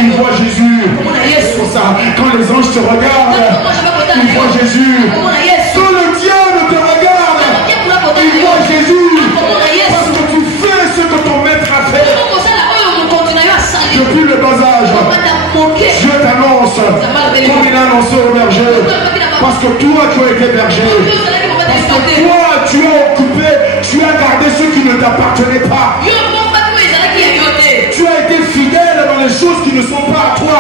il voit Jésus. Quand les anges te regardent, il voit Jésus. Quand le diable te regarde, il voit Jésus. Parce que tu fais ce que ton maître a fait. Depuis le bas âge, Dieu t'annonce, comme il a annoncé au berger. Parce que toi, tu as été berger. Parce que toi, tu as occupé, tu as gardé ce qui ne t'appartenait pas. Tu as été fidèle dans les choses qui ne sont pas à toi.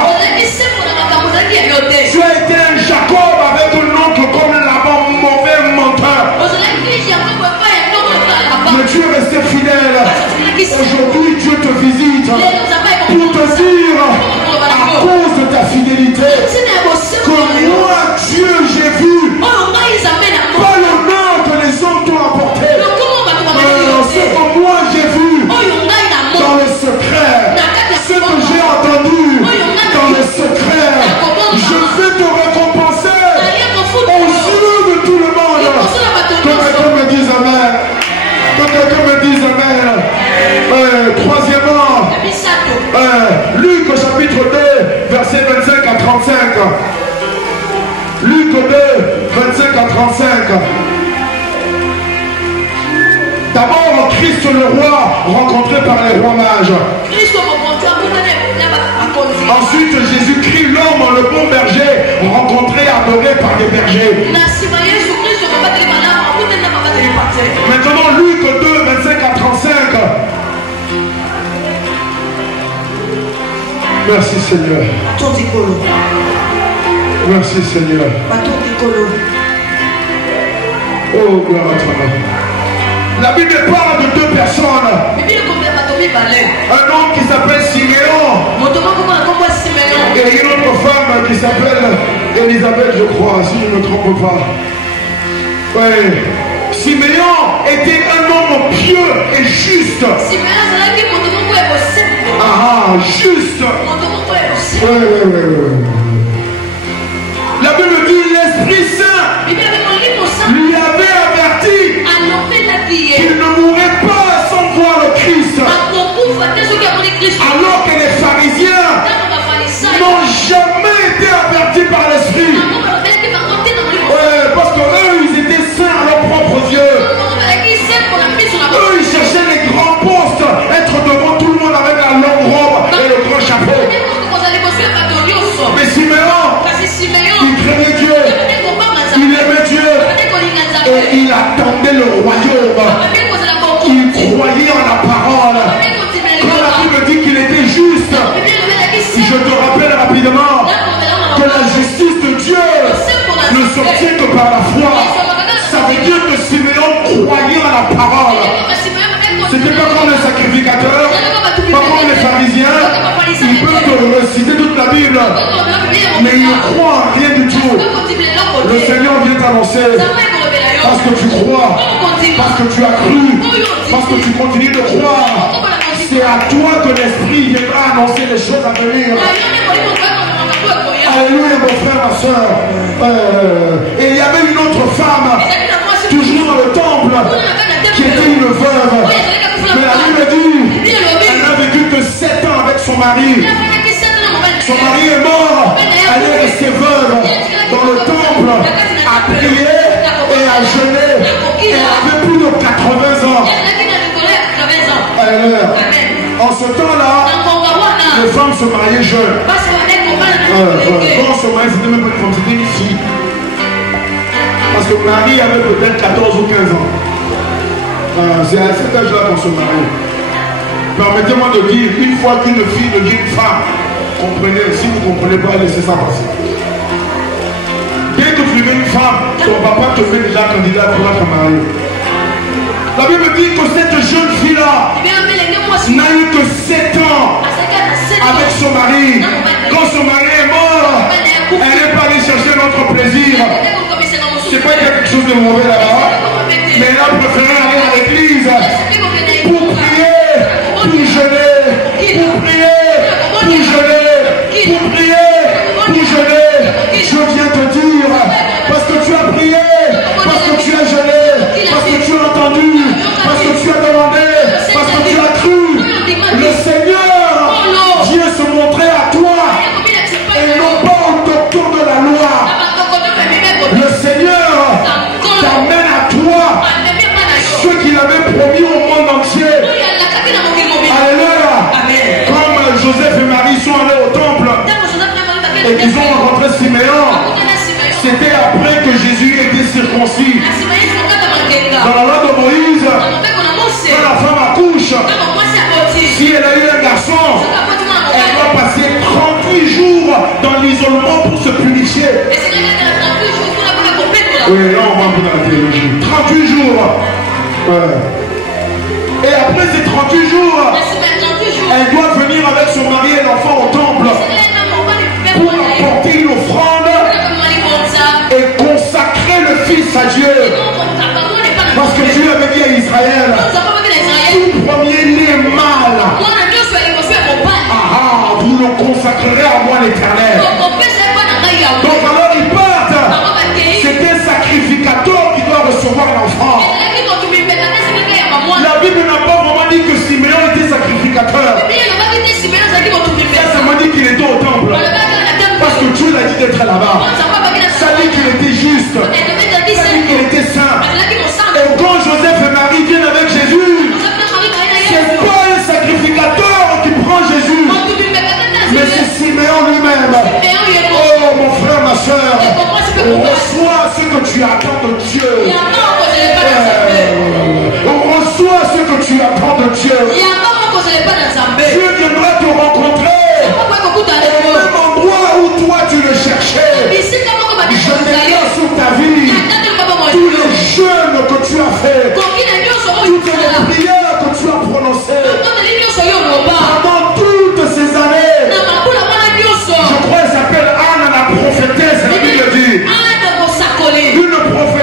Tu as été un Jacob avec un oncle comme Laban, mauvais menteur. Mais tu es resté fidèle. Aujourd'hui, Dieu te visite pour te dire, à cause de ta fidélité, que moi, Dieu, j'ai vu pas l'honneur que les hommes t'ont apporté, mais ce que moi j'ai vu dans le secret, ce que j'ai entendu dans le secret, je vais te récompenser aux yeux de tout le monde. Que quelqu'un me dise Amen. Que quelqu'un me dise Amen. Troisièmement, Luc chapitre 2, versets 25 à 35. Luc 2, 25 à 35. D'abord, Christ le roi, rencontré par les rois mages. Ensuite, Jésus-Christ, l'homme, le bon berger, rencontré, adoré par des bergers. Maintenant, Luc 2, 25 à 35. Merci Seigneur. Merci Seigneur. Oh, gloire à toi. La Bible parle de deux personnes. Un homme qui s'appelle Siméon et une autre femme qui s'appelle Élisabeth, je crois, si je ne me trompe pas. Oui. Siméon était un homme pieux et juste. Juste. Oui. La Bible dit l'Esprit Saint lui avait averti qu'il ne mourrait pas sans voir le Christ. Alors que les pharisiens n'ont jamais été avertis par l'Esprit. Parce qu'eux, ils étaient saints à leurs propres yeux. Eux, ils il attendait le royaume. Il croyait en la parole. Quand la Bible dit qu'il était juste, je te rappelle rapidement que la justice de Dieu ne s'obtient que par la foi. Ça veut dire que Siméon croyait en la parole. C'était pas comme les sacrificateurs, pas comme les pharisiens. Ils peuvent te réciter toute la Bible, mais ils ne croient en rien du tout. Le Seigneur vient t'annoncer parce que tu crois, parce que tu as cru, parce que tu continues de croire. C'est à toi que l'Esprit viendra annoncer les choses à venir. Alléluia, mon frère, ma soeur. Et il y avait une autre femme, toujours dans le temple, qui était une veuve. Mais la Bible dit, elle n'a vécu que 7 ans avec son mari. Son mari est mort, elle est restée veuve dans le temple, à prier et à jeûner. Elle avait plus de 80 ans. Alléluia. En ce temps-là, les femmes se mariaient jeunes. Quand on se mariait, c'était même pas une femme, c'était une fille. Parce que Marie avait peut-être 14 ou 15 ans. C'est à cet âge-là qu'on se marie. Permettez-moi de dire, une fois qu'une fille me dit une femme, comprenez, si vous ne comprenez pas, laissez ça passer. Dès que tu veux une femme, ton papa te fait déjà candidat pour être marié. La Bible dit que cette jeune fille-là n'a eu que 7 ans avec son mari. Quand son mari est mort, elle n'est pas allée chercher notre plaisir. C'est pas qu'il y a quelque chose de mauvais là-bas, mais elle a préféré aller à l'église pour prier, pour jeûner, pour prier, pour jeûner, pour prier, pour jeûner. Je viens te dire, parce que tu as prié, parce que tu as jeûné, parce que tu as entendu, parce que tu as demandé, parce que tu as cru, le Seigneur vient se montrer à toi et non pas au docteur de la loi. Le Seigneur t'amène à toi ce qu'il avait promis au monde entier. Alléluia. Comme Joseph et Marie sont allés au temple et qu'ils ont rencontré Siméon, c'était après que Jésus était circoncis. Dans la loi de Moïse, quand la femme accouche, si elle a eu un garçon, elle doit passer 38 jours dans l'isolement pour se purifier. Oui, là on va un peu dans la théologie. 38 jours. Ouais. Et après ces 38 jours, elle doit venir avec son mari et l'enfant au temple pour apporter une offrande et consacrer le Fils à Dieu. Parce que Dieu avait dit à Israël, tout premier-né mâle, vous le consacrerez à moi l'Éternel. Donc alors ils partent. C'est un sacrificateur qui doit recevoir l'enfant. La Bible n'a pas vraiment dit que Siméon était sacrificateur. Ça m'a dit qu'il était au temple. Parce que Dieu l'a dit d'être là-bas. Ça dit qu'il était juste. Ça dit qu'il était saint. Et quand Joseph et Marie viennent avec Jésus, c'est pas un sacrificateur qui prend Jésus, mais c'est Siméon lui-même. Oh mon frère, ma soeur, reçois ce que tu attends de Dieu. Reçois ce que tu attends de Dieu. Dieu viendra te rencontrer au même endroit où toi tu le cherchais. Je déclare sur ta vie tous les jeûnes que tu as fait, toutes les prières que tu as prononcées pendant toutes ces années. Je crois qu'elle s'appelle Anne la prophétesse, la Bible dit. Une prophétesse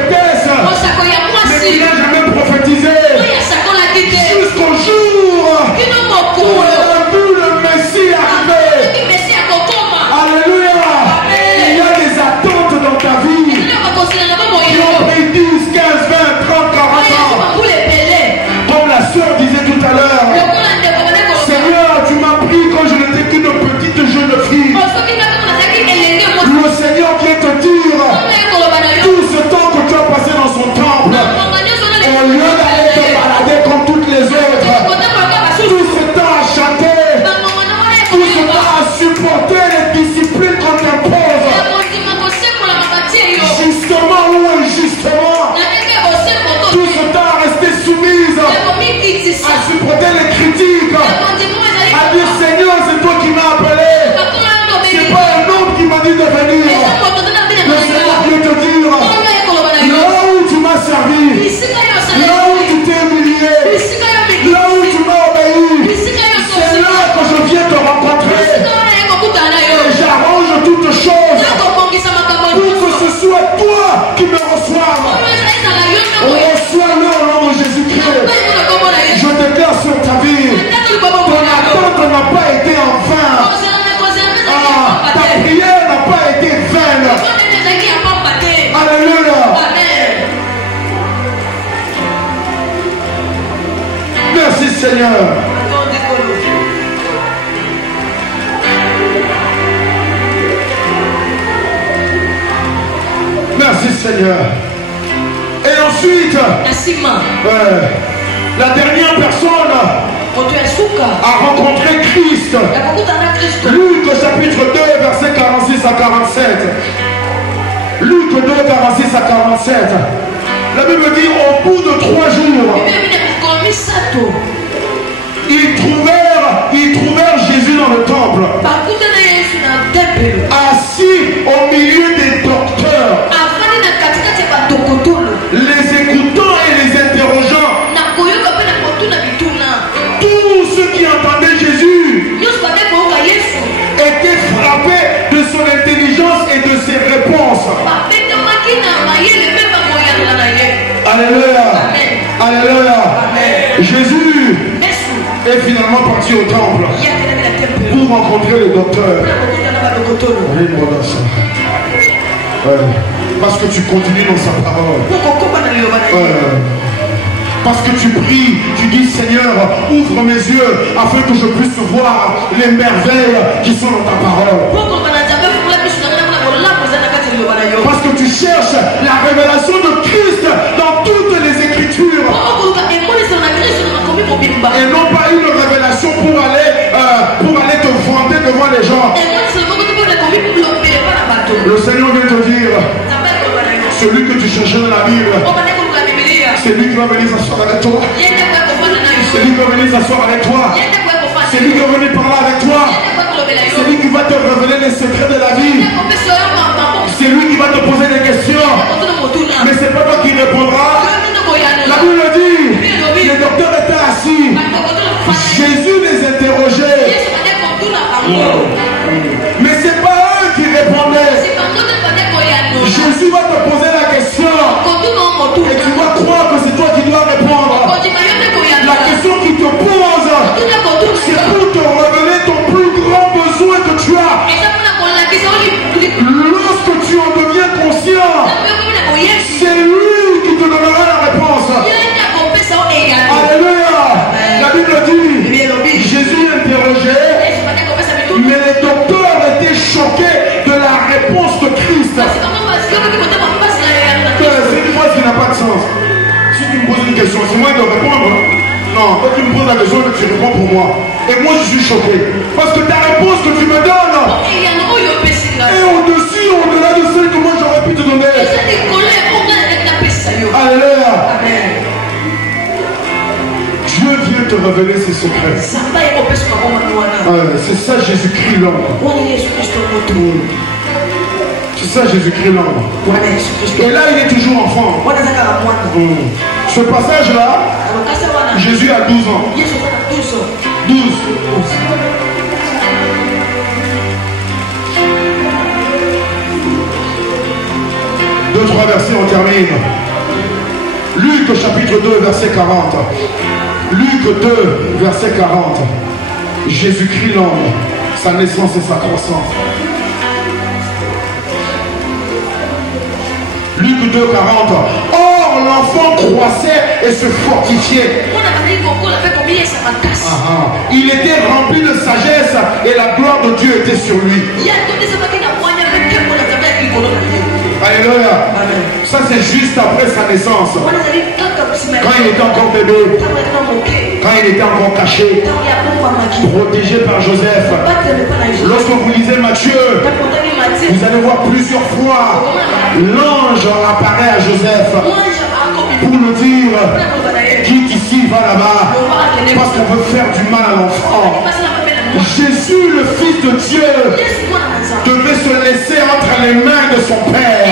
Seigneur. Merci Seigneur. Et ensuite, la dernière personne a rencontré Christ. Luc chapitre 2, verset 46 à 47. Luc 2, 46 à 47. La Bible dit au bout de 3 jours, ils trouvèrent Jésus dans le temple, assis au milieu des docteurs, les écoutant et les interrogeant. Tous ceux qui entendaient Jésus étaient frappés de son intelligence et de ses réponses. Alléluia. Alléluia. Jésus est finalement parti au temple pour rencontrer le docteur. Parce que tu continues dans sa parole. Parce que tu pries, tu dis Seigneur, ouvre mes yeux afin que je puisse voir les merveilles qui sont dans ta parole. Parce que tu cherches la révélation de Christ dans toutes les Écritures. Et non pas une révélation pour aller te vanter devant les gens. Le Seigneur vient te dire, celui que tu cherchais dans la Bible, c'est lui qui va venir s'asseoir avec toi. C'est lui qui va venir s'asseoir avec toi. C'est lui qui va venir parler avec toi. C'est lui qui va te révéler les secrets de la vie. C'est lui qui va te poser des questions. Mais c'est pas toi qui répondras. La Bible dit, le docteur était assis. Jésus les interrogeait. Mais c'est pas eux qui répondaient. Jésus va te poser la question. Et tu vas croire que c'est toi qui dois répondre. La question qu'il te pose, c'est pour te révéler ton plus grand besoin que tu as. Lorsque tu en deviens conscient, c'est lui qui te donnera la réponse. Alléluia. La Bible dit, Jésus interrogeait, mais les docteurs étaient choqués de la réponse de Christ. C'est une phrase qui n'a pas de sens. Si tu me poses une question, c'est moi de répondre. Non, toi tu me poses la question et tu réponds pour moi. Et moi je suis choqué. Parce que ta réponse que tu me donnes est au-dessus, au-delà de celle que moi j'aurais pu te donner. Alléluia. Dieu vient te révéler ses secrets. C'est ça Jésus-Christ l'homme. C'est ça Jésus-Christ l'homme. Et là il est toujours enfant. Ce passage-là, Jésus a 12 ans. 12. 2-3 versets, on termine. Luc chapitre 2, verset 40. Luc 2, verset 40. Jésus-Christ l'homme, sa naissance et sa croissance. Luc 2, 40. Or, l'enfant croissait et se fortifiait. Il était rempli de sagesse et la gloire de Dieu était sur lui. Alléluia. Ça c'est juste après sa naissance. Quand il était encore bébé, quand il était encore caché, protégé par Joseph. Lorsque vous lisez Matthieu, vous allez voir plusieurs fois l'ange apparaît à Joseph pour lui dire quitte ici, va là-bas, parce qu'on veut faire du mal à l'enfant. Jésus, le Fils de Dieu, devait se laisser entre les mains de son Père.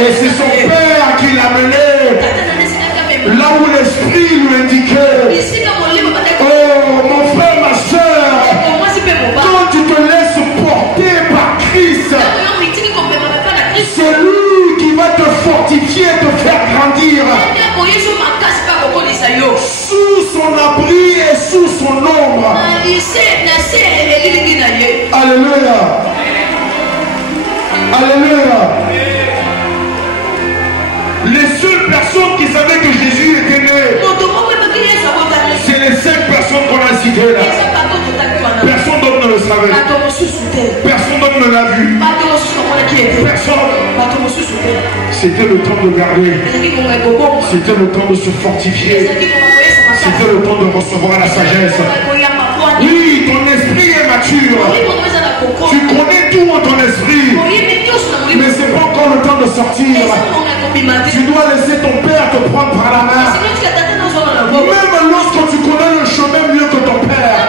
Et c'est son Père qui l'a mené là où l'Esprit lui indiquait. Oh, mon frère, ma soeur, quand tu te laisses porter par Christ, c'est lui qui va te fortifier, te faire grandir. Sous son abri et sous son ombre. Alléluia. Alléluia. Les seules personnes qui savaient que Jésus était né, c'est les quitté là. Personne d'autre ne le savait. Personne d'autre ne l'a vu. Personne. C'était le temps de garder. C'était le temps de se fortifier. C'était le temps de recevoir la sagesse. Oui, ton esprit est mature. Tu connais tout en ton esprit. Mais ce n'est pas encore le temps de sortir. Tu dois laisser ton père te prendre par la main. Même lorsque tu connais le chemin mieux que ton père.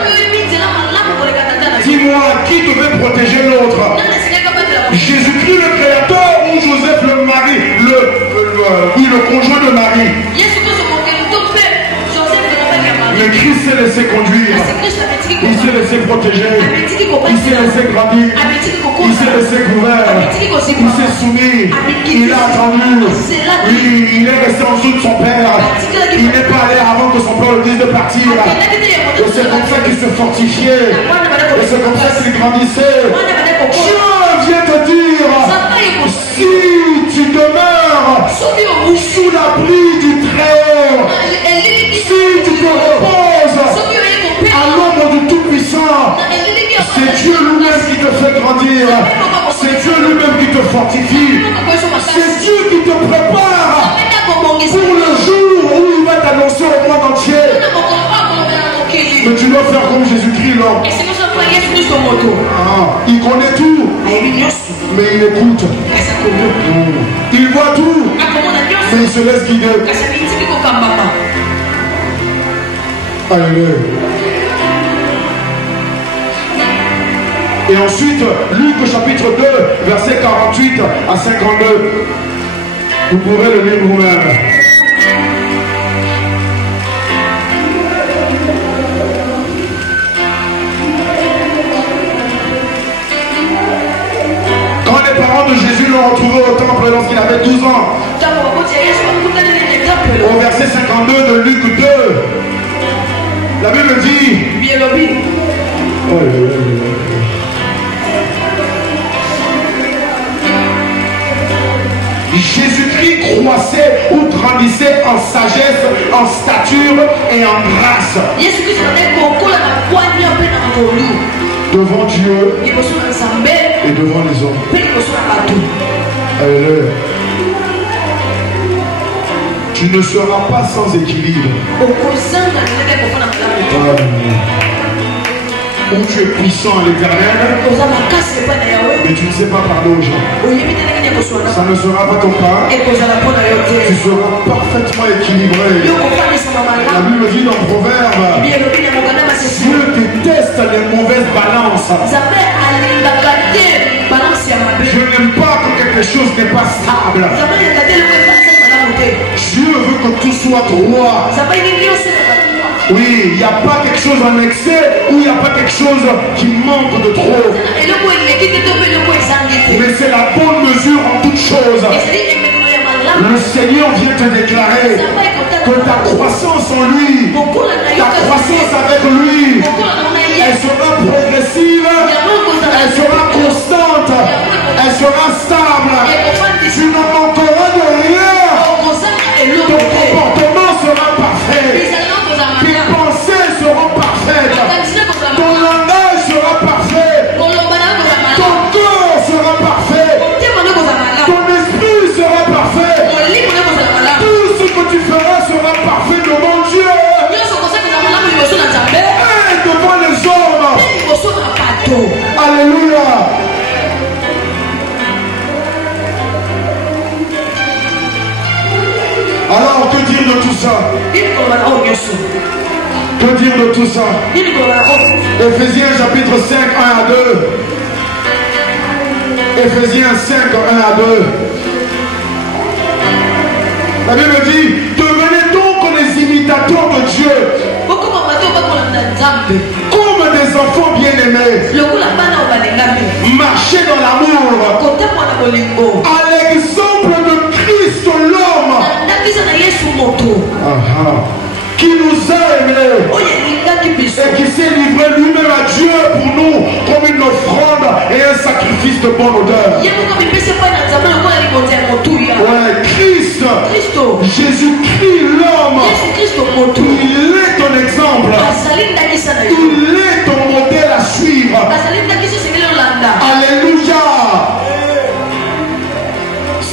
Dis-moi, qui devait protéger l'autre? Jésus-Christ le créateur ou Joseph le mari, le conjoint de Marie? Mais Christ s'est laissé conduire. Il s'est laissé protéger. Il s'est laissé grandir. Il s'est laissé couvert. Il s'est soumis. Il a attendu. Oui, il est resté en dessous de son père. Il n'est pas allé avant que son père le dise de partir. Et c'est comme ça qu'il se fortifiait. Et c'est comme ça qu'il grandissait. Dieu vient te dire, si tu demeures sous l'abri du Très-Haut, si tu te reposes à l'ombre du Tout-Puissant, c'est Dieu lui-même qui te fait grandir. C'est Dieu lui-même qui te fortifie. C'est Dieu qui te prépare pour le jour où il va t'annoncer au monde entier. Mais tu dois faire comme Jésus-Christ là. Il connaît tout, mais il écoute. Il voit tout, mais il se laisse guider. Alléluia. Et ensuite, Luc chapitre 2, verset 48 à 52. Vous pourrez le lire vous-même. Quand les parents de Jésus l'ont retrouvé au temple lorsqu'il avait 12 ans, au verset 52 de Luc 2, la Bible dit, Jésus-Christ croissait ou grandissait en sagesse, en stature et en grâce. Devant Dieu et devant les hommes. Alléluia. Tu ne seras pas sans équilibre. Où tu es puissant à l'éternel, mais tu ne sais pas parler aux gens. Ça ne sera pas ton cas. Tu seras parfaitement équilibré. La Bible dit dans Proverbe, Dieu déteste les mauvaises balances. Je n'aime pas que quelque chose n'est pas stable. Dieu veut que tout soit droit. Oui, il n'y a pas quelque chose en excès ou il n'y a pas quelque chose qui manque de trop. Mais c'est la bonne mesure en toutes choses. Le Seigneur vient te déclarer que ta croissance en lui, ta croissance avec lui, elle sera progressive, elle sera constante, elle sera stable. Tu ne manqueras de rien. Ton comportement sera parfait. Tes pensées seront parfaites. Ton langage sera parfait. Ton corps sera parfait. Ton esprit sera parfait. Tout ce que tu feras sera parfait devant Dieu. Et devant les hommes. Alléluia. Alors, que dire de tout ça? Que dire de tout ça? Éphésiens chapitre 5, 1 à 2. Éphésiens 5, 1 à 2. La Bible dit, devenez donc les imitateurs de Dieu, comme des enfants bien-aimés. Marchez dans l'amour, à l'exemple de Christ l'homme, qui nous a aimés et qui s'est livré lui-même à Dieu pour nous comme une offrande et un sacrifice de bonne odeur. Ouais, Christ, Jésus-Christ l'homme, il est ton exemple.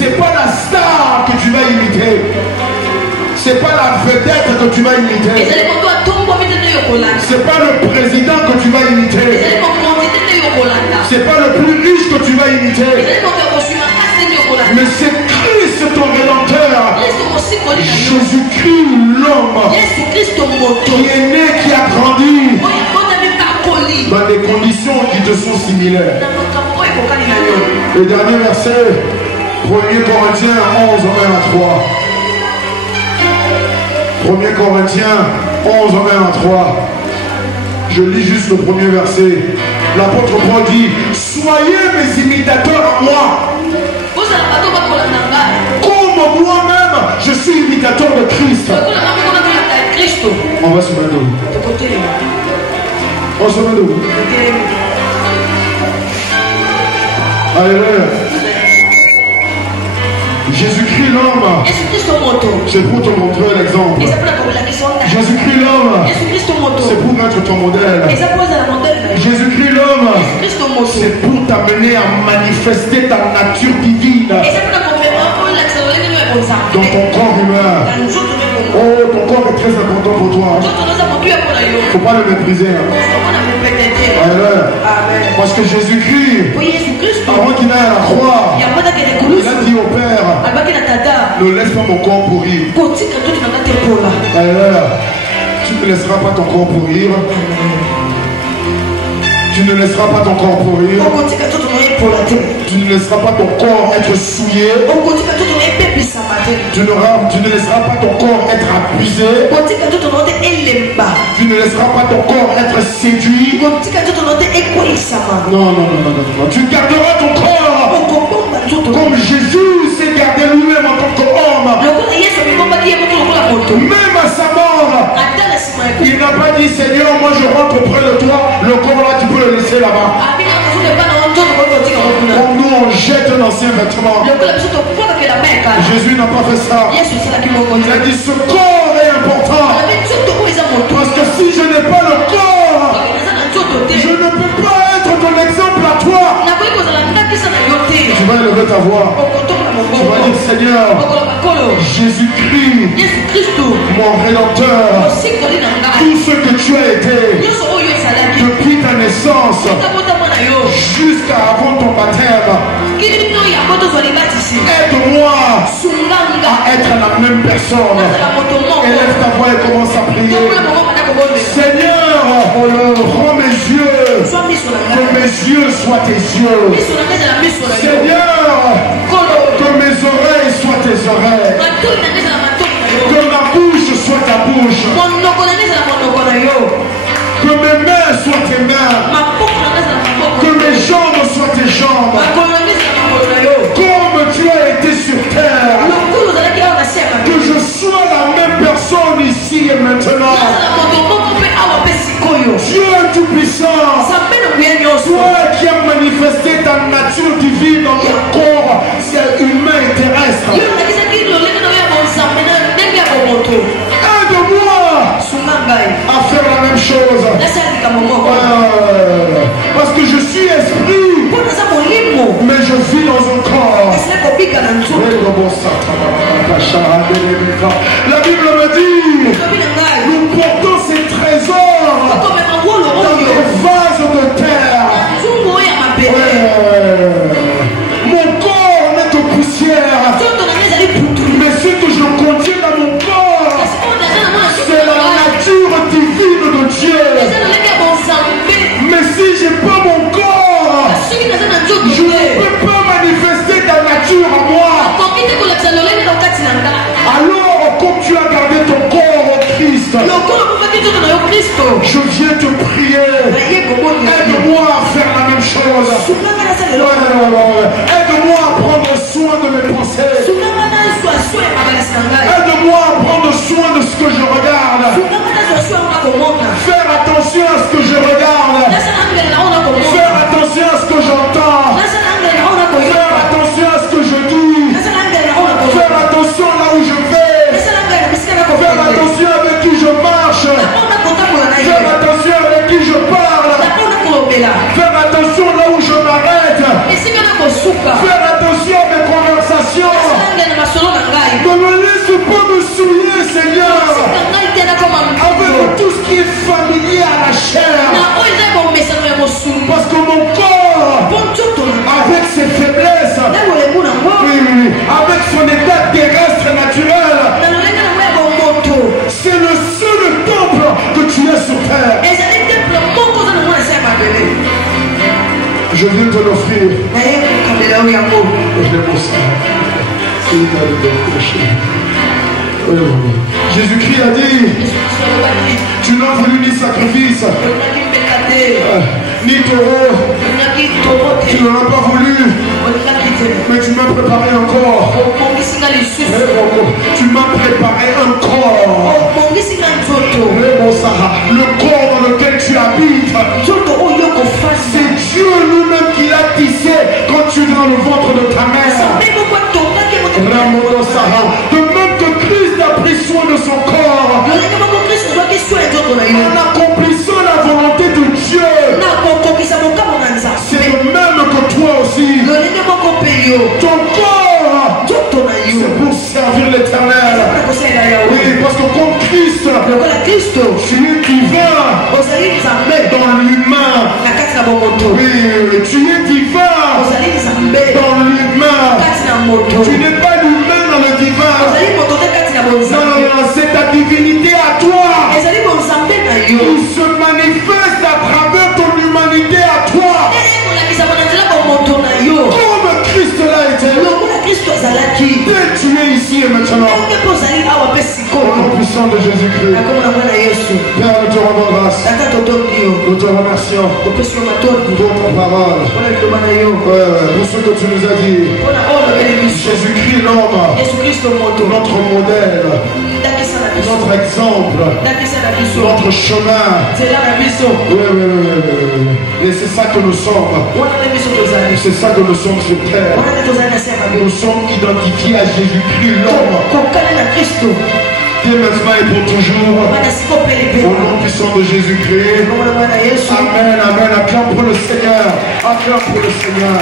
C'est pas la star que tu vas imiter. C'est pas la vedette que tu vas imiter. C'est pas le président que tu vas imiter. C'est pas le plus riche que tu vas imiter. Mais c'est Christ ton rédempteur. Jésus-Christ l'homme qui est né, qui a grandi dans des conditions qui te sont similaires. Le dernier verset, 1 Corinthiens 11, 1 à 3. 1 Corinthiens 11, 1 à 3. Je lis juste le premier verset. L'apôtre Paul dit: soyez mes imitateurs à moi, comme moi-même je suis imitateur de Christ. On va se mettre debout. On se met debout. Alléluia. Jésus-Christ l'homme. C'est pour te montrer l'exemple. Jésus-Christ l'homme. C'est pour mettre ton modèle. Jésus-Christ l'homme. C'est pour t'amener à manifester ta nature divine dans ton corps humain. Oh, ton corps est très important pour toi. Il ne faut pas le mépriser. Parce que Jésus-Christ, avant qu'il aille à la croix, il a dit au Père: ne laisse pas mon corps pourrir. Tu ne laisseras pas ton corps pourrir. Tu ne laisseras pas ton corps pourrir. Tu ne laisseras pas ton corps être souillé. Tu ne laisseras pas ton corps être abusé. Tu ne laisseras pas ton corps être séduit. Non. Tu garderas ton corps comme Jésus s'est gardé lui-même en tant qu'homme. Même à sa mort, il n'a pas dit: Seigneur, moi je rentre auprès de toi. Le corps là, tu peux le laisser là-bas. Comme nous on jette un ancien vêtement. Jésus n'a pas fait ça. Il a dit: ce corps est important. Parce que si je n'ai pas le corps, je ne peux pas être ton exemple à toi. Tu vas élever ta voix. Tu vas dire: Seigneur, Jésus-Christ, mon rédempteur, tout ce que tu as été depuis ta naissance jusqu'à avant ton baptême, aide-moi à être la même personne. Élève ta voix et commence à prier. Seigneur, prends mes yeux, que mes yeux soient tes yeux. Seigneur, que mes oreilles soient tes oreilles, que ma bouche soit ta bouche, que mes mains soient tes mains, que mes jambes soient tes jambes, comme tu as été sur terre, que je sois la même personne ici et maintenant. Dieu tout-puissant, toi qui as manifesté ta nature divine dans ton corps, c'est humain et terrestre. Aide-moi à faire la même chose. Parce que je suis esprit, mais je vis dans un corps. La Bible me dit: nous portons ces trésors dans des vases de terre. Mon corps n'est que poussière, mais ce que je contiens dans mon corps, c'est la nature divine de Dieu. Mais si j'ai pas mon corps, je ne peux pas manifester ta nature à moi. Alors, comme tu as gardé ton corps au Christ, je viens te prier. Aide-moi à faire la même chose. Aide-moi à prendre soin de mes pensées. Aide-moi à prendre soin de ce que je regarde. Faire attention à ce que je regarde. Faire attention à ce que j'entends. Faire attention à ce que je dis. Faire attention là où je vais. Faire attention avec qui je marche. Faire attention avec qui je parle. Faire attention là où je m'arrête. Je viens te l'offrir. Jésus-Christ a dit, tu n'as voulu ni sacrifice, ni taureau, tu n'en as pas voulu, mais tu m'as préparé encore. Tu m'as préparé encore. Le corps dans lequel tu habites, c'est Dieu lui-même qui l'a tissé quand tu es dans le ventre de ta mère. De même que Christ a pris soin de son corps en accomplissant la volonté de Dieu, c'est le même que toi aussi. Ton corps, c'est pour servir l'Éternel. Oui, parce que comme Christ, tu es divin dans l'humain. Oui, tu es divin dans l'humain. Tu n'es pas l'humain dans le divin. Non, c'est ta divinité à toi. Il se manifeste à travers ton humanité à toi. Comme Christ l'a été. Dès tu es ici et maintenant. Au nom puissant de Jésus-Christ. Père, nous te rendons grâce. Nous te remercions pour ta parole. Pour ce que tu nous as dit. Jésus-Christ l'homme. Notre modèle. Notre exemple. Notre chemin. Oui. Et c'est ça que nous sommes. C'est ça que nous sommes sur terre. Nous sommes identifiés à Jésus-Christ l'homme. Dès maintenant et pour toujours. Au nom puissant de Jésus-Christ. Amen, amen. Acclame pour le Seigneur. Acclame pour le Seigneur.